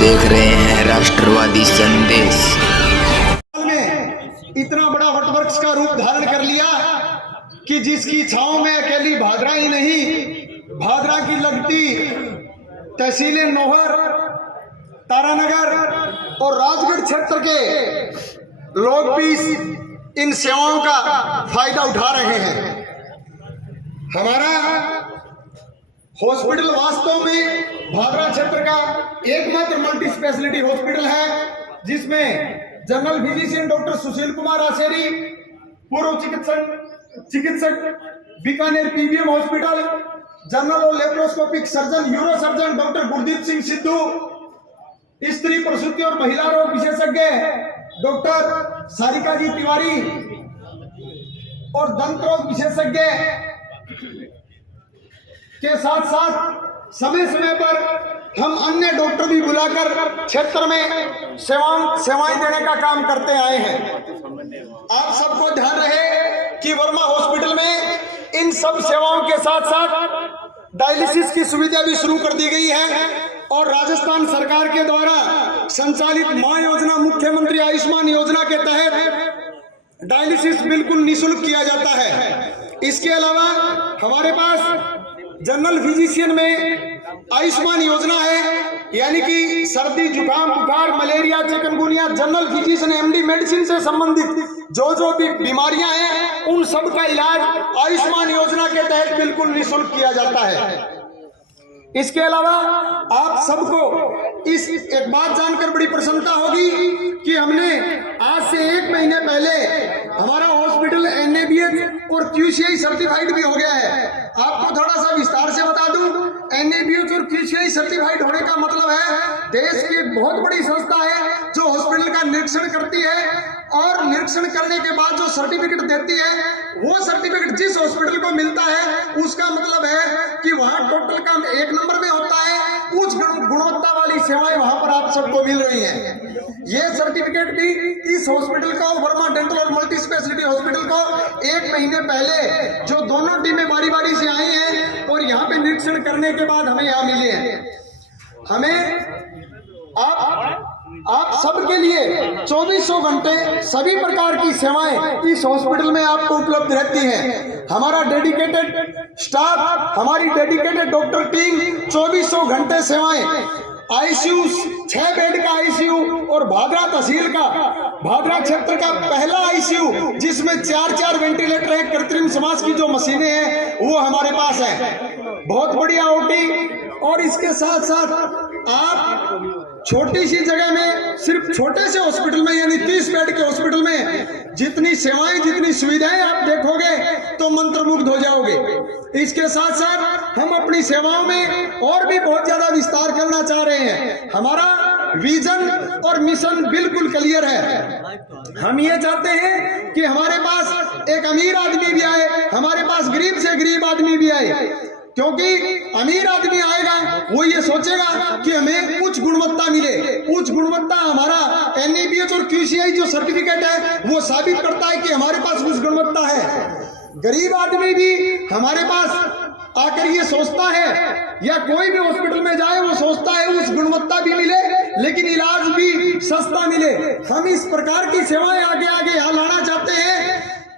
देख रहे हैं राष्ट्रवादी संदेश। में इतना बड़ा वटवृक्ष का रूप धारण कर लिया कि जिसकी छांव में अकेली भादरा ही नहीं, भादरा की लगती तहसीलें नौहर, तारानगर और राजगढ़ क्षेत्र के लोग भी इन सेवाओं का फायदा उठा रहे हैं। हमारा हॉस्पिटल वास्तव में भादरा क्षेत्र का एकमात्र मल्टी स्पेशलिटी हॉस्पिटल है, जिसमें general physician doctor Sushil Kumar Asheri, पूर्व चिकित्सक बीकानेर पीबीएम हॉस्पिटल, जनरल और laparoscopic surgeon euro surgeon doctor Gurdeep Singh Sidhu, स्त्री प्रसूति और महिला रोग विशेषज्ञ डॉक्टर सारिका जी तिवारी और दंत रोग विशेषज्ञ के साथ साथ समय समय पर हम अन्य डॉक्टर भी बुलाकर क्षेत्र में सेवाएं देने का काम करते आए हैं। आप सबको ध्यान रहे कि वर्मा हॉस्पिटल में इन सब सेवाओं के साथ साथ डायलिसिस की सुविधा भी शुरू कर दी गई है और राजस्थान सरकार के द्वारा संचालित मां योजना, मुख्यमंत्री आयुष्मान योजना के तहत डायलिसिस बिल्कुल निःशुल्क किया जाता है। इसके अलावा हमारे पास जनरल फिजिशियन में आयुष्मान योजना है, यानी कि सर्दी, जुकाम, बुखार, malaria, chikungunya, general physician MD medicine से संबंधित जो भी बीमारियां हैं उन सब का इलाज आयुष्मान योजना के तहत बिल्कुल निःशुल्क किया जाता है। इसके अलावा आप सबको इस एक बात जानकर बड़ी प्रसन्नता होगी कि हमने आज से 1 महीने पहले हमारा हॉस्पिटल NABH और QCI सर्टिफाइड भी हो गया है। आपको थोड़ा सा विस्तार से बता दूं, NABH और QCI सर्टिफाइड होने का मतलब है देश की बहुत बड़ी संस्था है जो हॉस्पिटल का निरीक्षण करती है और निरीक्षण करने के बाद जो सर्टिफिकेट देती है, वो सर्टिफिकेट जिस हॉस्पिटल को मिलता है उसका मतलब है कि वहां टोटल काम 1 नंबर में होता है, उच्च गुणवत्ता वाली सेवाएं वहां पर आप सबको मिल रही हैं। ये सर्टिफिकेट भी इस हॉस्पिटल को, वर्मा डेंटल और मल्टी स्पेशलिटी हॉस्पिटल को 1 महीने पहले जो दोनों टीमें बारी बारी से आई हैं और यहाँ पे निरीक्षण करने के बाद हमें यहाँ मिली है। हमें आप सबके लिए 2400 घंटे सभी प्रकार की सेवाएं इस हॉस्पिटल में आपको उपलब्ध रहती हैं। हमारा डेडिकेटेड स्टाफ, हमारी डेडिकेटेड डॉक्टर टीम 2400 घंटे सेवाएं, आईसीयू 6 बेड का आईसीयू और भादरा तहसील का, भादरा क्षेत्र का पहला आईसीयू जिसमें 4 वेंटिलेटर है, कृत्रिम श्वास की जो मशीनें हैं वो हमारे पास है। बहुत बढ़िया ओटी। और इसके साथ साथ आप छोटी सी जगह में, सिर्फ छोटे से हॉस्पिटल में, यानी 30 बेड के हॉस्पिटल में जितनी सेवाएं, जितनी सुविधाएं आप देखोगे तो मंत्रमुग्ध हो जाओगे। इसके साथ साथ हम अपनी सेवाओं में और भी बहुत ज्यादा विस्तार करना चाह रहे हैं। हमारा विजन और मिशन बिल्कुल क्लियर है। हम ये चाहते हैं कि हमारे पास एक अमीर आदमी भी आए, हमारे पास गरीब से गरीब आदमी भी आए, क्योंकि अमीर आदमी आएगा वो ये सोचेगा कि हमें उच्च गुणवत्ता मिले। उच्च गुणवत्ता हमारा NABH और QCI जो सर्टिफिकेट है वो साबित करता है कि हमारे पास उच्च गुणवत्ता है। गरीब आदमी भी हमारे पास आकर ये सोचता है, या कोई भी हॉस्पिटल में जाए वो सोचता है उस गुणवत्ता भी मिले लेकिन इलाज भी सस्ता मिले। हम इस प्रकार की सेवाएं आगे आगे यहाँ लाना चाहते हैं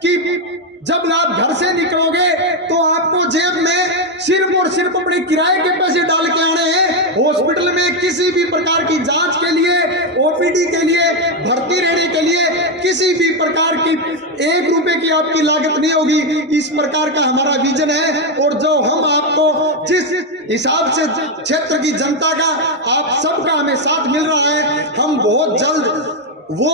कि जब आप घर से निकलोगे तो आपको जेब में सिर्फ और सिर्फ अपने किराए के पैसे डाल के आने हैं। हॉस्पिटल में किसी भी प्रकार की जांच के लिए, OPD के लिए, भर्ती रहने के लिए किसी भी प्रकार की 1 रुपए की आपकी लागत नहीं होगी। इस प्रकार का हमारा विजन है और जो हम आपको जिस हिसाब से क्षेत्र की जनता का, आप सबका हमें साथ मिल रहा है, हम बहुत जल्द वो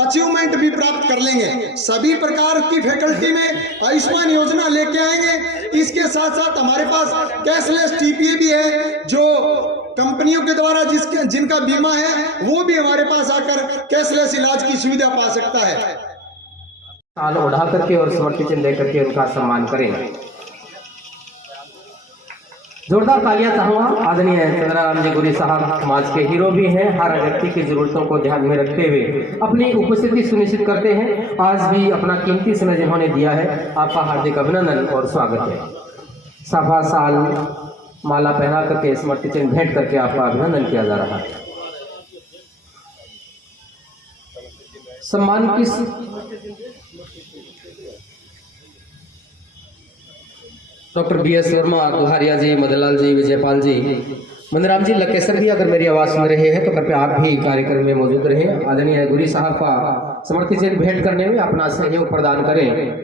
अचीवमेंट भी प्राप्त कर लेंगे। सभी प्रकार की फैकल्टी में आयुष्मान योजना लेके आएंगे। इसके साथ साथ हमारे पास कैशलेस TPA भी है, जो कंपनियों के द्वारा जिनका बीमा है वो भी हमारे पास आकर कैशलेस इलाज की सुविधा पा सकता है। शाल उड़ा करके और स्मृति चिन्ह लेकर के उनका सम्मान करें। जोरदार तालियां चाहूंगा। आदरणीय चंद्राराम जी गुरी साहब समाज के हीरो भी हैं, हर व्यक्ति की जरूरतों को ध्यान में रखते हुए अपनी उपस्थिति सुनिश्चित करते हैं। आज भी अपना कीमती समय जिन्होंने दिया है, आपका हार्दिक अभिनंदन और स्वागत है। साफा साल माला पहना करके स्मृति चिन्ह भेंट करके आपका अभिनंदन किया जा रहा है। सम्मान किस डॉक्टर BS वर्मा, दुहारिया जी, मदनलाल जी, विजयपाल जी, मंदराम जी, लकेसर जी अगर मेरी आवाज सुन रहे हैं तो कृपया आप भी कार्यक्रम में मौजूद रहें। आदरणीय गुरी साहब का समर्थी चिन्ह भेंट करने में अपना सहयोग प्रदान करें।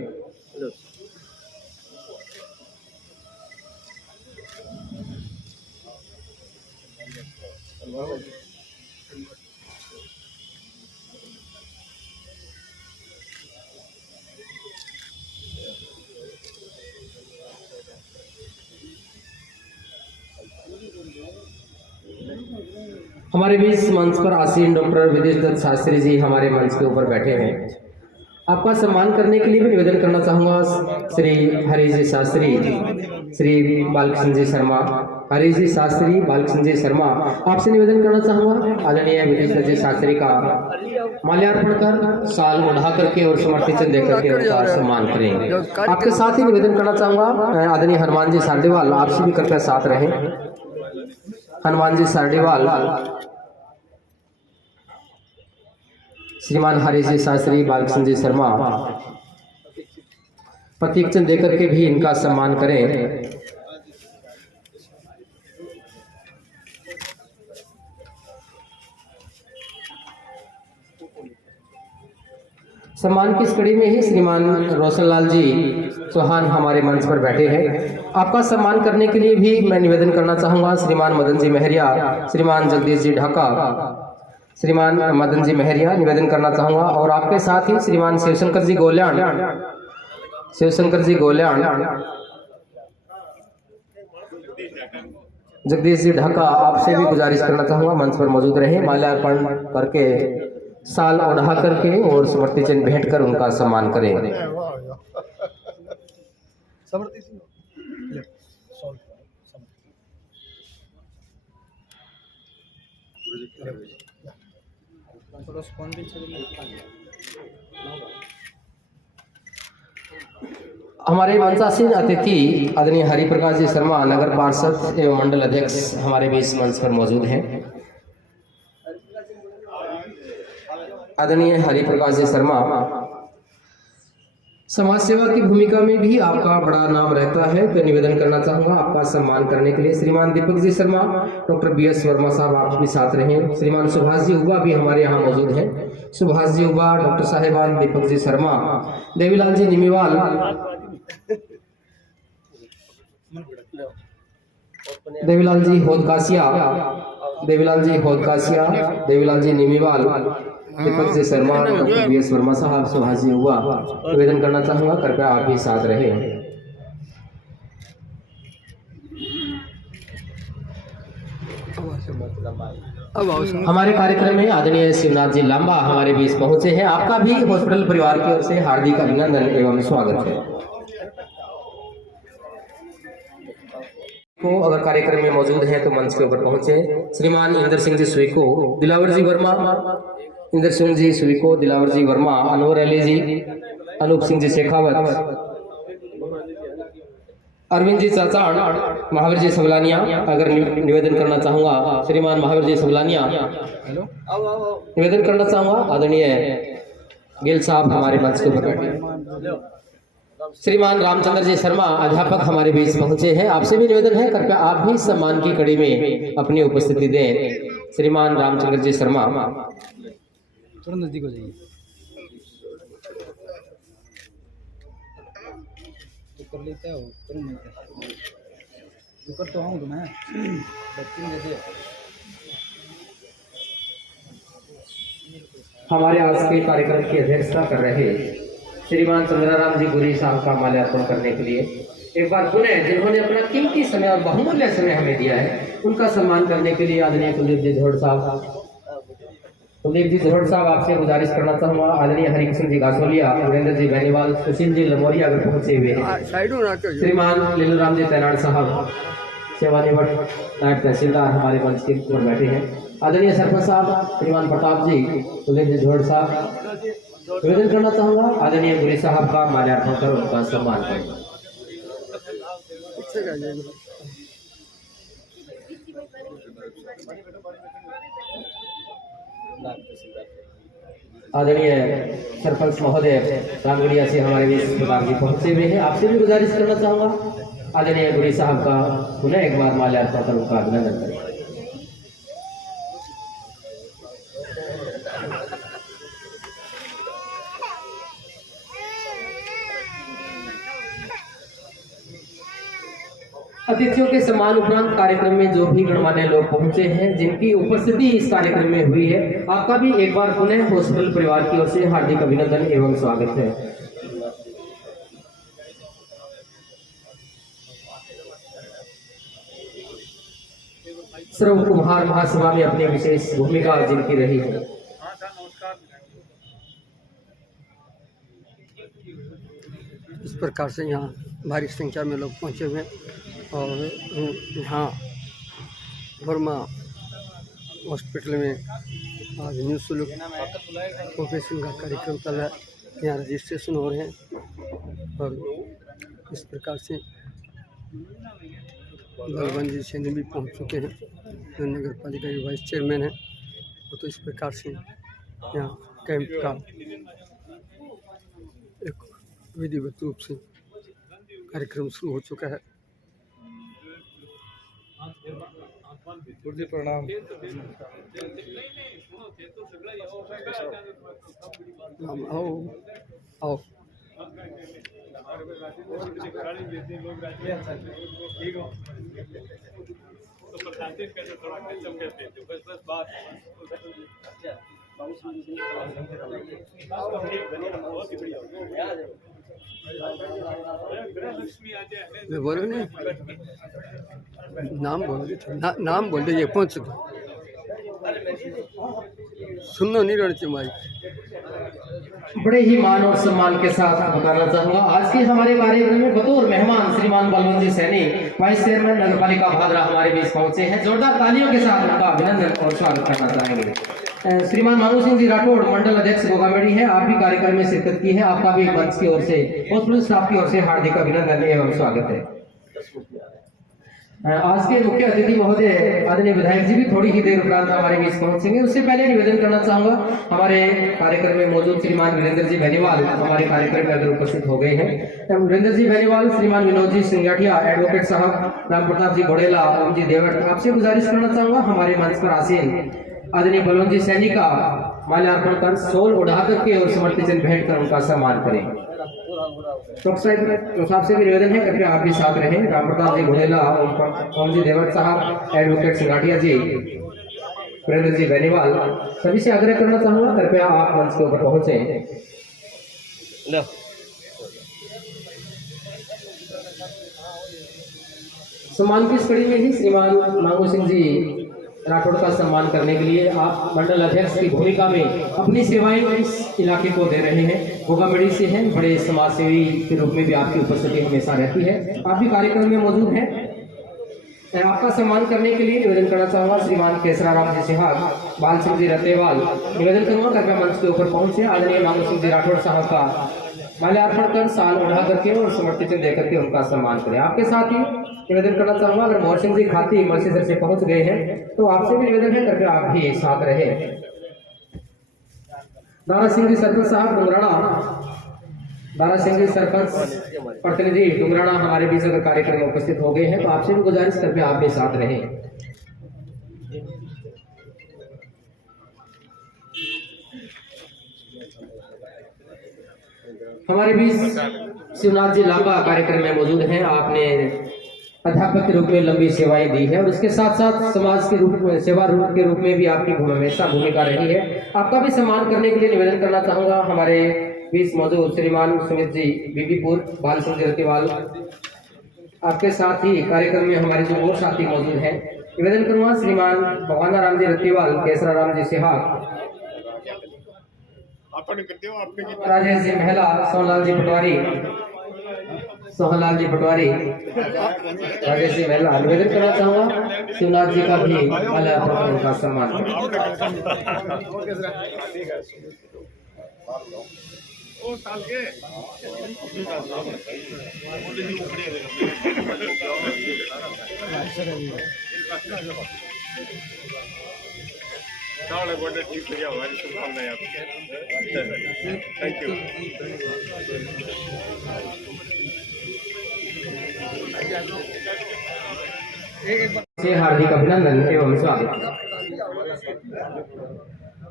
हमारे बीच मंच पर आसीन डॉक्टर विदेश दत्त शास्त्री जी हमारे मंच के ऊपर बैठे हैं। आपका सम्मान करने के लिए भी निवेदन करना चाहूंगा श्री हरि जी शास्त्री, श्री बालकृष्ण जी शर्मा, हरि जी शास्त्री, बालकृष्ण जी शर्मा, आपसे निवेदन करना चाहूंगा आदरणीय विदेश दत्त जी शास्त्री का माल्यार्पण कर साल ओढ़ा करके और समर्थी चिन्ह देकर के उनका सम्मान करेंगे। आपके साथ ही निवेदन करना चाहूंगा आदरणीय हनुमान जी सारडेवाल, आपसे भी कृपया साथ रहें। हनुमान जी सारडेवाल, श्रीमान हरि जी शास्त्री, बालकृष्ण जी शर्मा, प्रतीक चिन्ह देकर के भी इनका सम्मान करें। सम्मान की इस कड़ी में ही श्रीमान रोशनलाल जी चौहान हमारे मंच पर बैठे हैं। आपका सम्मान करने के लिए भी मैं निवेदन करना चाहूंगा श्रीमान मदन जी मेहरिया, श्रीमान जगदीश जी ढाका, श्रीमान मदन जी मेहरिया निवेदन करना चाहूंगा और आपके साथ ही श्रीमान शिवशंकर जी गोल्याण, शिवशंकर जी गोल्याण, जगदीश जी ढाका, आपसे भी गुजारिश करना चाहूंगा मंच पर मौजूद रहे, माल्यार्पण करके साल ओढ़ा करके और समर्थी चिन्ह भेंट कर उनका सम्मान करें। हमारे मंचासीन अतिथि आदरणीय हरिप्रकाश जी शर्मा, नगर पार्षद एवं मंडल अध्यक्ष हमारे बीच मंच पर मौजूद हैं। आदरणीय हरिप्रकाश जी शर्मा, समाज सेवा की भूमिका में भी आपका बड़ा नाम रहता है, तो निवेदन करना चाहूंगा आपका सम्मान करने के लिए श्रीमान दीपक जी शर्मा, डॉक्टर BS वर्मा साहब आप भी साथ रहें। श्रीमान सुभाष जी उबा भी हमारे यहाँ मौजूद हैं। सुभाष जी उबा, doctor साहेबान, Deepak ji Sharma, Devilal ji निमीवाल, Devilal ji होदकासिया, Devilal ji होदकासिया, Devilal ji निमीवाल, Deepak ji Sharma, doctor BS Verma साहब, सुभाष जी हुआ निवेदन करना चाहूंगा कृपया आप भी साथ रहे। हमारे कार्यक्रम में आदरणीय शिवनाथ जी लांबा हमारे बीच पहुंचे हैं। आपका भी हॉस्पिटल परिवार की ओर से हार्दिक अभिनंदन एवं स्वागत है। को अगर कार्यक्रम में मौजूद हैं तो मंच के ऊपर पहुंचे। श्रीमान इंदर सिंह जी स्वीको, दिलावर जी वर्मा, इंदर सिंह जी स्वीको, दिलावर जी वर्मा, अनवर अली जी, अनूप सिंह जी शेखावत, अरविंद जी चाचाण, महावीर जी सबलानिया अगर निवेदन करना चाहूंगा श्रीमान महावीर जी सबलानिया निवेदन करना चाहूंगा आदरणीय गिल साहब हमारे मंच के ऊपर बैठे। श्रीमान रामचंद्र जी शर्मा अध्यापक हमारे बीच पहुंचे हैं। आपसे भी निवेदन है कृपया आप भी सम्मान की कड़ी में अपनी उपस्थिति दें। श्रीमान रामचंद्र जी शर्मा थोड़ा नजदीक हो जाइए तो कर लेता है वो करूँ नहीं तो कर तो हूँ तो मैं बच्चे में दे। हमारे आज के कार्यक्रम की अध्यक्षता कर रहे श्रीमान चंद्राराम जी गुरी साहब का माल्यार्पण करने के लिए एक बार पुनः जिन्होंने अपना कीमती समय और बहुमूल्य समय हमें दिया है उनका सम्मान करने के लिए आदरणीय कुलदीप जी धोड़ साहब, कुलदीप जी धोड़ साहब आपसे गुजारिश करना चाहूंगा। आदरणीय हरिकृष्ण जी घासोलिया, वीरेंद्र जी बेनीवाल, सुशील जी लमोरिया अगर पहुंचे हुए हैं। श्रीमान लीलराम जी तैनाड़ साहब सेवानिवृत्त नायब तहसीलदार हमारे मंच के ऊपर बैठे हैं। आदरणीय सरपंच साहब श्रीमान प्रताप जी, कुलदीप जी धोड़ साहब निवेदन करना चाहूंगा आदरणीय गुरी साहब का माल्यार्पण कर उनका सम्मान करें। आदरणीय सरपंच महोदय रामगढ़िया से हमारे बीच प्रधान जी पहुंचे हुए हैं। आपसे भी गुजारिश करना चाहूँगा आदरणीय गुरी साहब का पुनः एक बार माल्यार्पण कर उनका अभिनंदन करें। अतिथियों के सम्मान उपरांत कार्यक्रम में जो भी गणमान्य लोग पहुंचे हैं, जिनकी उपस्थिति इस कार्यक्रम में हुई है, आपका भी एक बार पुनः हॉस्पिटल परिवार की ओर से हार्दिक अभिनंदन एवं स्वागत है। सर्व कुम्हार महासभा में अपनी विशेष भूमिका जिनकी रही है। इस प्रकार से यहाँ भारी संख्या में लोग पहुँचे हुए हैं और यहाँ वर्मा हॉस्पिटल में आज निःशुल्क ऑपरेशन का कार्यक्रम चल रहा है। यहाँ रजिस्ट्रेशन हो रहे हैं और इस प्रकार से बलवंत जी सैनी भी पहुँच चुके हैं, जो नगर पालिका के वाइस चेयरमैन हैं। तो इस प्रकार से यहाँ कैंप का एक विधिवत रूप से कार्यक्रम शुरू हो चुका है। प्रणाम। आओ आओ मैं बोलो नहीं, नाम बोल नाम बोल दीजिए, पहुँच सुनना नहीं रहना चाहिए। बड़े ही मान और सम्मान के साथ बताना चाहूंगा आज के हमारे कार्यक्रम में बतौर मेहमान श्रीमान बलवंत जी सैनी वाइस चेयरमैन नगर पालिका भादरा हमारे बीच पहुंचे हैं। जोरदार तालियों के साथ उनका अभिनंदन और स्वागत करना चाहेंगे। श्रीमान मांगू सिंह जी राठौड़ मंडल अध्यक्ष गोगामेड़ी है, आप भी कार्यक्रम में शिरकत की है, आपका भी मंच की ओर से हॉस्पिटल स्टाफ की ओर से हार्दिक अभिनंदन एवं स्वागत है। आज के मुख्य अतिथि महोदय आदरणीय विधायक जी भी थोड़ी ही देर उपरांत हमारे बीच पहुंचेंगे। उससे पहले निवेदन करना चाहूंगा, हमारे कार्यक्रम में मौजूद श्रीमान वीरेंद्र जी बेनीवाल हमारे कार्यक्रम में अगर उपस्थित हो गए हैं। वीरेंद्र जी बेनीवाल, श्रीमान विनोद जी सिंगाठिया, एडवोकेट साहब राम प्रताप जी घोड़ेला, ओम जी देवट, आपसे गुजारिश करना चाहूंगा हमारे मंच पर आसीन आदरणीय बलवंत जी सैनी का माल्यार्पण कर सोल उड़ा करके और समर्पित चिन्ह भेंट कर उनका सम्मान करें। तो साहब से भी निवेदन है, कृपया आप भी साथ रहें। राम प्रताप जी घोड़ेला, ओम जी देवट साहब, एडवोकेट सिंगाठिया जी, वीरेंद्र जी बेनीवाल, सभी से आग्रह करना चाहूंगा कृपया आप मंच के ऊपर पहुंचे। सम्मान की इस कड़ी में ही श्रीमान मांगू सिंह जी राठौड़ का सम्मान करने के लिए आप मंडल अध्यक्ष की भूमिका में अपनी सेवाएं इस इलाके को दे रहे हैं। गोगामेड़ी से हैं, बड़े समाज सेवी के रूप में भी आपकी उपस्थिति हमेशा रहती है, आप भी कार्यक्रम में मौजूद हैं। आपका सम्मान करने के लिए निवेदन करना चाहूंगा श्रीमान केसराराम जी सिहाग, बाल सिंह जी रतेवाल, निवेदन करूंगा कृपया मंच के ऊपर पहुंचे। आदरणीय मांगू सिंह जी राठौड़ साहब का माल्यार्पण कर साल उड़ा करके और समर्पित चिन्ह देकर के उनका सम्मान करें। आपके साथ ही निवेदन करना चाहूंगा, अगर मोहन सिंह जी खाती मर्सीसर से पहुंच गए हैं तो आपसे भी निवेदन है कृपया आप भी साथ रहे। दारा सिंह जी सरपंच साहब डुंगराना, दारा सिंह जी सरपंच प्रतिनिधि डुंगराना हमारे बीच अगर कार्यक्रम में उपस्थित हो गए हैं तो आपसे भी गुजारिश कृपया आप भी साथ रहे। हमारे बीच शिवनाथ जी लांबा कार्यक्रम में मौजूद हैं। आपने अध्यापक के रूप में लंबी सेवाएं दी है और इसके साथ साथ समाज के रूप में सेवा के रूप में भी आपकी हमेशा भूमिका रही है। आपका भी सम्मान करने के लिए निवेदन करना चाहूंगा हमारे बीच मौजूद श्रीमान सुमित जी बीबीपुर, बाल सिंह जी रतेवाल, आपके साथ ही कार्यक्रम में हमारे जो और साथी मौजूद हैं। निवेदन करूंगा श्रीमान भगवाना राम जी रतेवाल, केसरा राम जी सिहाग, राजेश जी महिला, सोहनलाल जी पटवारी, राजेश जी महिला, निवेदन करना चाहूंगा शिवनाथ जी का भी माल्यार्पण का सम्मान। नाले बड़े ठीक है हमारी शुभकामनाएं आपको थैंक यू से हार्दिक अभिनंदन एवं स्वागत।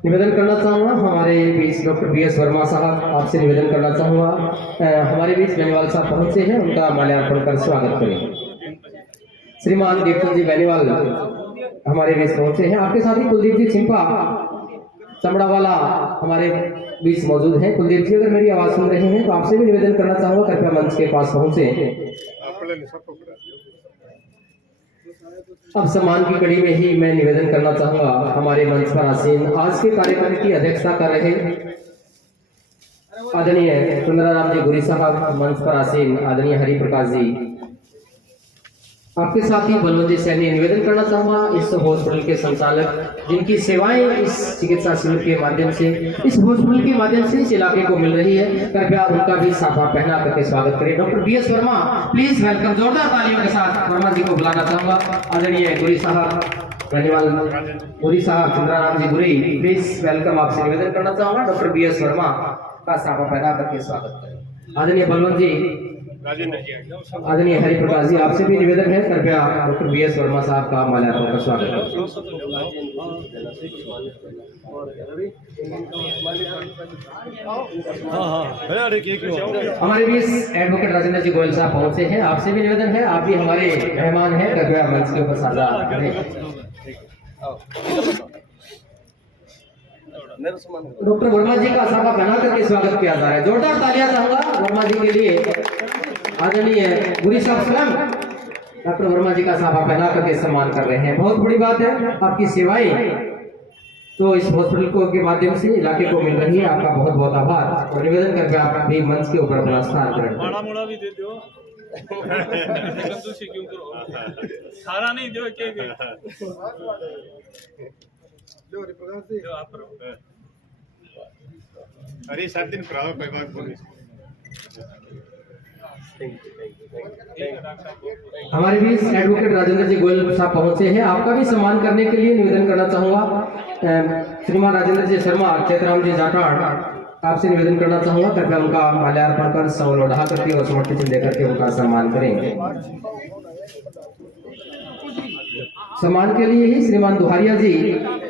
निवेदन करना चाहूँगा हमारे बीच डॉक्टर BS वर्मा साहब, आपसे निवेदन करना चाहूँगा हमारे बीच बेनीवाल साहब पहुँचे हैं, उनका माल्यार्पण कर स्वागत करें। श्रीमान दीपचंद जी बेनीवाल हमारे बीच पहुँचे हैं, आपके साथ ही कुलदीप जी चिंपा चमड़ा वाला हमारे बीच मौजूद हैं। कुलदीप जी अगर मेरी आवाज़ सुन रहे हैं तो आपसे भी निवेदन करना चाहूँगा कृपया मंच के पास पहुँचे। अब सम्मान की कड़ी में ही मैं निवेदन करना चाहूंगा हमारे मंच पर आसीन आज के कार्यक्रम की अध्यक्षता कर रहे आदरणीय सुंदराराम जी गुरी साहब, मंच पर आसीन आदरणीय हरि प्रकाश जी, आपके साथ ही बलवंत जी सैनी। निवेदन करना चाहूंगा इस हॉस्पिटल के संचालक जिनकी सेवाएं इस चिकित्सा शिविर के माध्यम से, इस हॉस्पिटल के माध्यम से इस इलाके को मिल रही है, कृपया उनका भी साफा पहना करके स्वागत करें। Doctor BS Verma please welcome, जोरदार तालियों के साथ वर्मा जी को बुलाना चाहूंगा। आदरणीय गुरी साहब बेनीवाल गुरी साहब, चंद्राराम जी गुरी, प्लीज वेलकम, आपसे निवेदन करना चाहूंगा डॉक्टर BS वर्मा का साफा पहना करके स्वागत करें। आदरणीय बलवंत जी, आदरणीय हरि प्रकाश जी, आपसे भी निवेदन है कृपया डॉक्टर BS वर्मा साहब का माल्यार्पण का स्वागत करें। हमारे बीच एडवोकेट राजेंद्र जी गोयल साहब पहुंचे हैं, आपसे भी निवेदन है आप भी हमारे मेहमान हैं, कृपया मंच के ऊपर साझा करें। डॉक्टर वर्मा जी का साफा पहना करके स्वागत किया जा रहा है, जोरदार तालियां चाहूंगा वर्मा जी के लिए। आदरणीय गुरी साहब स्वयं डॉक्टर वर्मा जी का साफा पहना करके सम्मान कर रहे हैं, बहुत बड़ी बात है। आपकी सेवाएं तो इस हॉस्पिटल को के माध्यम से इलाके को मिल रही है, आपका बहुत बहुत आभार और निवेदन करके आप भी मंच के ऊपर अपना स्थान करें। सारा नहीं दो अरे 7 दिन प्राव कोई बात बोली। हमारे बीच एडवोकेट राजेंद्र जी गोयल साहब पहुंचे हैं, आपका भी सम्मान करने के लिए निवेदन करना चाहूंगा श्रीमान राजेंद्र जी शर्मा, चेतराम जी जाटाड़, आपसे निवेदन करना चाहूंगा कृपया उनका माल्यार्पण कर सवाल उठा करके और समर्पित चिन्ह देकर के उनका सम्मान करेंगे। सम्मान के लिए ही श्रीमान दुहारिया जी,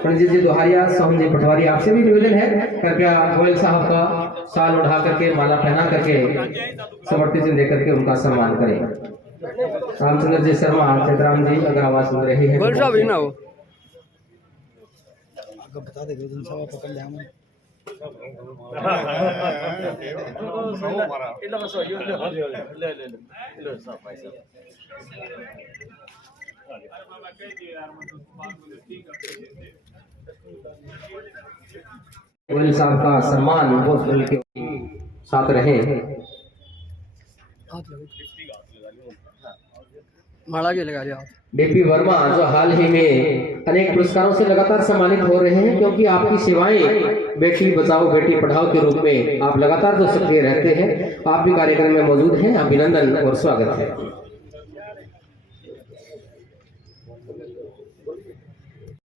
पंडित जी दुहारिया, सोहन जी पटवारी, आपसे भी निवेदन है कृपया गोयल साहब का शाल उठा करके माला पहना करके समर्पित चिन्ह देकर के उनका सम्मान करें। रामचंद्र जी शर्मा, चेतराम जी अगर आवाज सुन रहे हैं बता दे पकड़ ले हमें। गोयल साहब का सम्मान हॉस्पिटल के साथ रहे। माला के लगा लिया DP वर्मा जो हाल ही में अनेक पुरस्कारों से लगातार सम्मानित हो रहे हैं, क्योंकि आपकी सेवाएं बेटी बचाओ बेटी पढ़ाओ के रूप में आप लगातार जो सक्रिय रहते हैं, आप भी कार्यक्रम में मौजूद हैं, अभिनंदन और स्वागत है।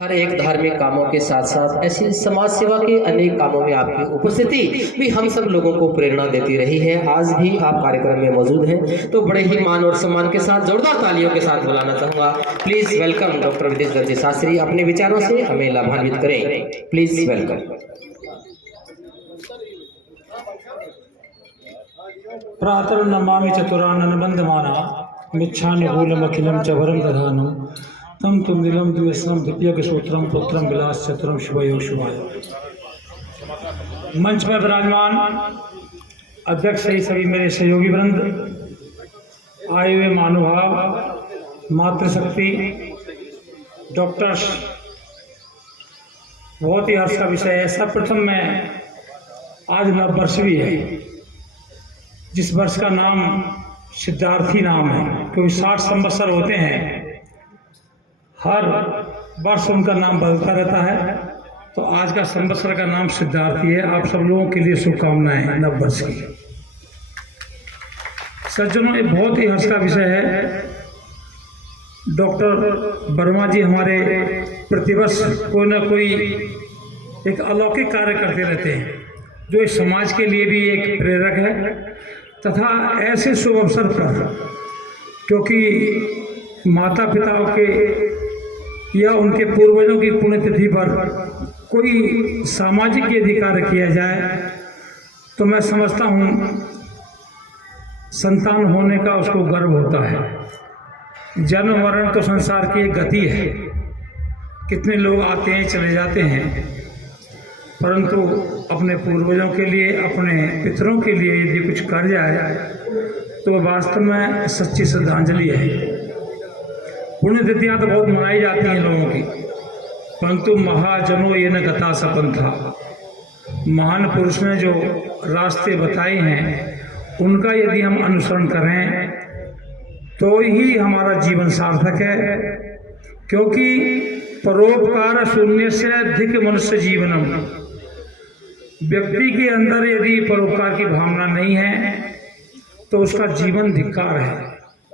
हर एक धार्मिक कामों के साथ साथ ऐसी समाज सेवा के अनेक कामों में आपकी उपस्थिति भी हम सब लोगों को प्रेरणा देती रही है। आज भी आप कार्यक्रम में मौजूद हैं, तो बड़े ही मान और सम्मान के साथ जोरदार तालियों के साथ बुलाना चाहूंगा। प्लीज वेलकम डॉक्टर विदेश दर्जी शास्त्री, अपने विचारों से हमें लाभान्वित करें, प्लीज वेलकम। प्रातः नमामि चतुरानन बंधमाना मिच्छानुकूलमखिलं च वरं दधानं तम तुंदिलम द्विस्रम दिव्य सूत्रम पुत्रम विलास चतुरम शुभयोग शुभाय। मंच पर विराजमान अध्यक्ष सभी मेरे सहयोगी वृंद, आए हुए महानुभाव, मातृशक्ति, डॉक्टर्स, बहुत ही हर्ष का विषय है। सर्वप्रथम मैं आज नव वर्ष भी है, जिस वर्ष का नाम सिद्धार्थी नाम है, क्योंकि 60 संवत्सर होते हैं, हर वर्ष उनका नाम बदलता रहता है, तो आज का संवत्सर का नाम सिद्धार्थी है। आप सब लोगों के लिए शुभकामनाएं नव वर्ष की। सज्जनों, ये बहुत ही हर्ष का विषय है। डॉक्टर वर्मा जी हमारे प्रतिवर्ष कोई ना कोई एक अलौकिक कार्य करते रहते हैं जो इस समाज के लिए भी एक प्रेरक है। तथा ऐसे शुभ अवसर पर, क्योंकि माता पिताओं के या उनके पूर्वजों की पुण्यतिथि पर कोई सामाजिक यदि कार्य किया जाए तो मैं समझता हूँ संतान होने का उसको गर्व होता है। जन्म मरण तो संसार की एक गति है, कितने लोग आते हैं चले जाते हैं, परंतु अपने पूर्वजों के लिए, अपने पितरों के लिए यदि कुछ कर जाए तो वास्तव में सच्ची श्रद्धांजलि है। पुण्यतिथियाँ तो बहुत मनाई जाती हैं लोगों की, परंतु महाजनों ये न गता सपन था। महान पुरुष ने जो रास्ते बताए हैं उनका यदि हम अनुसरण करें तो ही हमारा जीवन सार्थक है, क्योंकि परोपकार शून्य से अधिक मनुष्य जीवनम। व्यक्ति के अंदर यदि परोपकार की भावना नहीं है तो उसका जीवन धिक्कार है,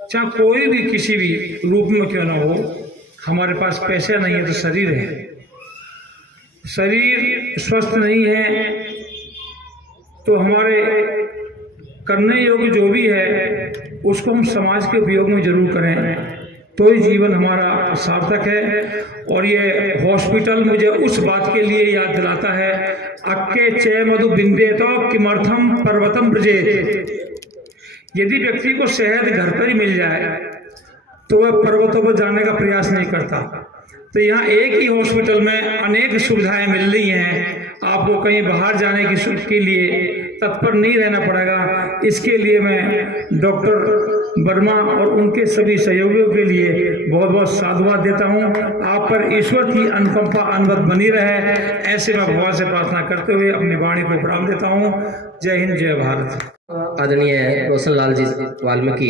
चाहे कोई भी किसी भी रूप में क्यों ना हो। हमारे पास पैसे नहीं है तो शरीर है, शरीर स्वस्थ नहीं है तो हमारे करने योग्य जो भी है उसको हम समाज के उपयोग में जरूर करें तो ही जीवन हमारा सार्थक है। और ये हॉस्पिटल मुझे उस बात के लिए याद दिलाता है, अक्के चे मधु बिंदे तो किमर्थम पर्वतम ब्रजेत। यदि व्यक्ति को शहद घर पर ही मिल जाए तो वह पर्वतों पर जाने का प्रयास नहीं करता। तो यहाँ एक ही हॉस्पिटल में अनेक सुविधाएं मिल रही हैं, आपको कहीं बाहर जाने के लिए तत्पर नहीं रहना पड़ेगा। इसके लिए मैं डॉक्टर वर्मा और उनके सभी सहयोगियों के लिए बहुत बहुत साधुवाद देता हूँ। आप पर ईश्वर की अनुकंपा अनवरत बनी रहे, ऐसे मैं भगवान से प्रार्थना करते हुए अपनी वाणी को प्रणाम देता हूँ। जय हिंद, जय भारत। आदरणीय रोशन लाल जी वाल्मीकि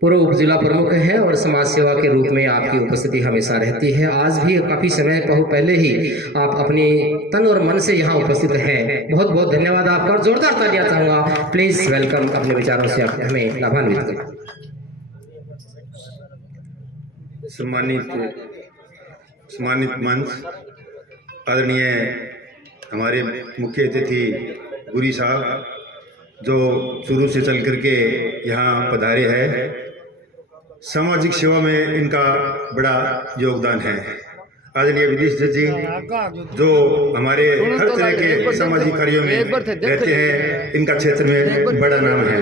पूर्व उप जिला प्रमुख है और समाज सेवा के रूप में आपकी उपस्थिति हमेशा रहती है। आज भी काफ़ी समय पहले ही आप अपनी तन और मन से यहाँ उपस्थित हैं। बहुत बहुत धन्यवाद आपका और जोरदार तालियां चाहूँगा। प्लीज वेलकम, अपने विचारों से आप हमें लाभान्वित करें। सम्मानित मंच, आदरणीय हमारे मुख्य अतिथि गुरी साहब जो शुरू से चल करके यहाँ पधारे हैं, सामाजिक सेवा में इनका बड़ा योगदान है। आदरणीय विदिश जी जो हमारे हर तरह के सामाजिक कार्यों में रहते हैं, इनका क्षेत्र में बड़ा नाम है।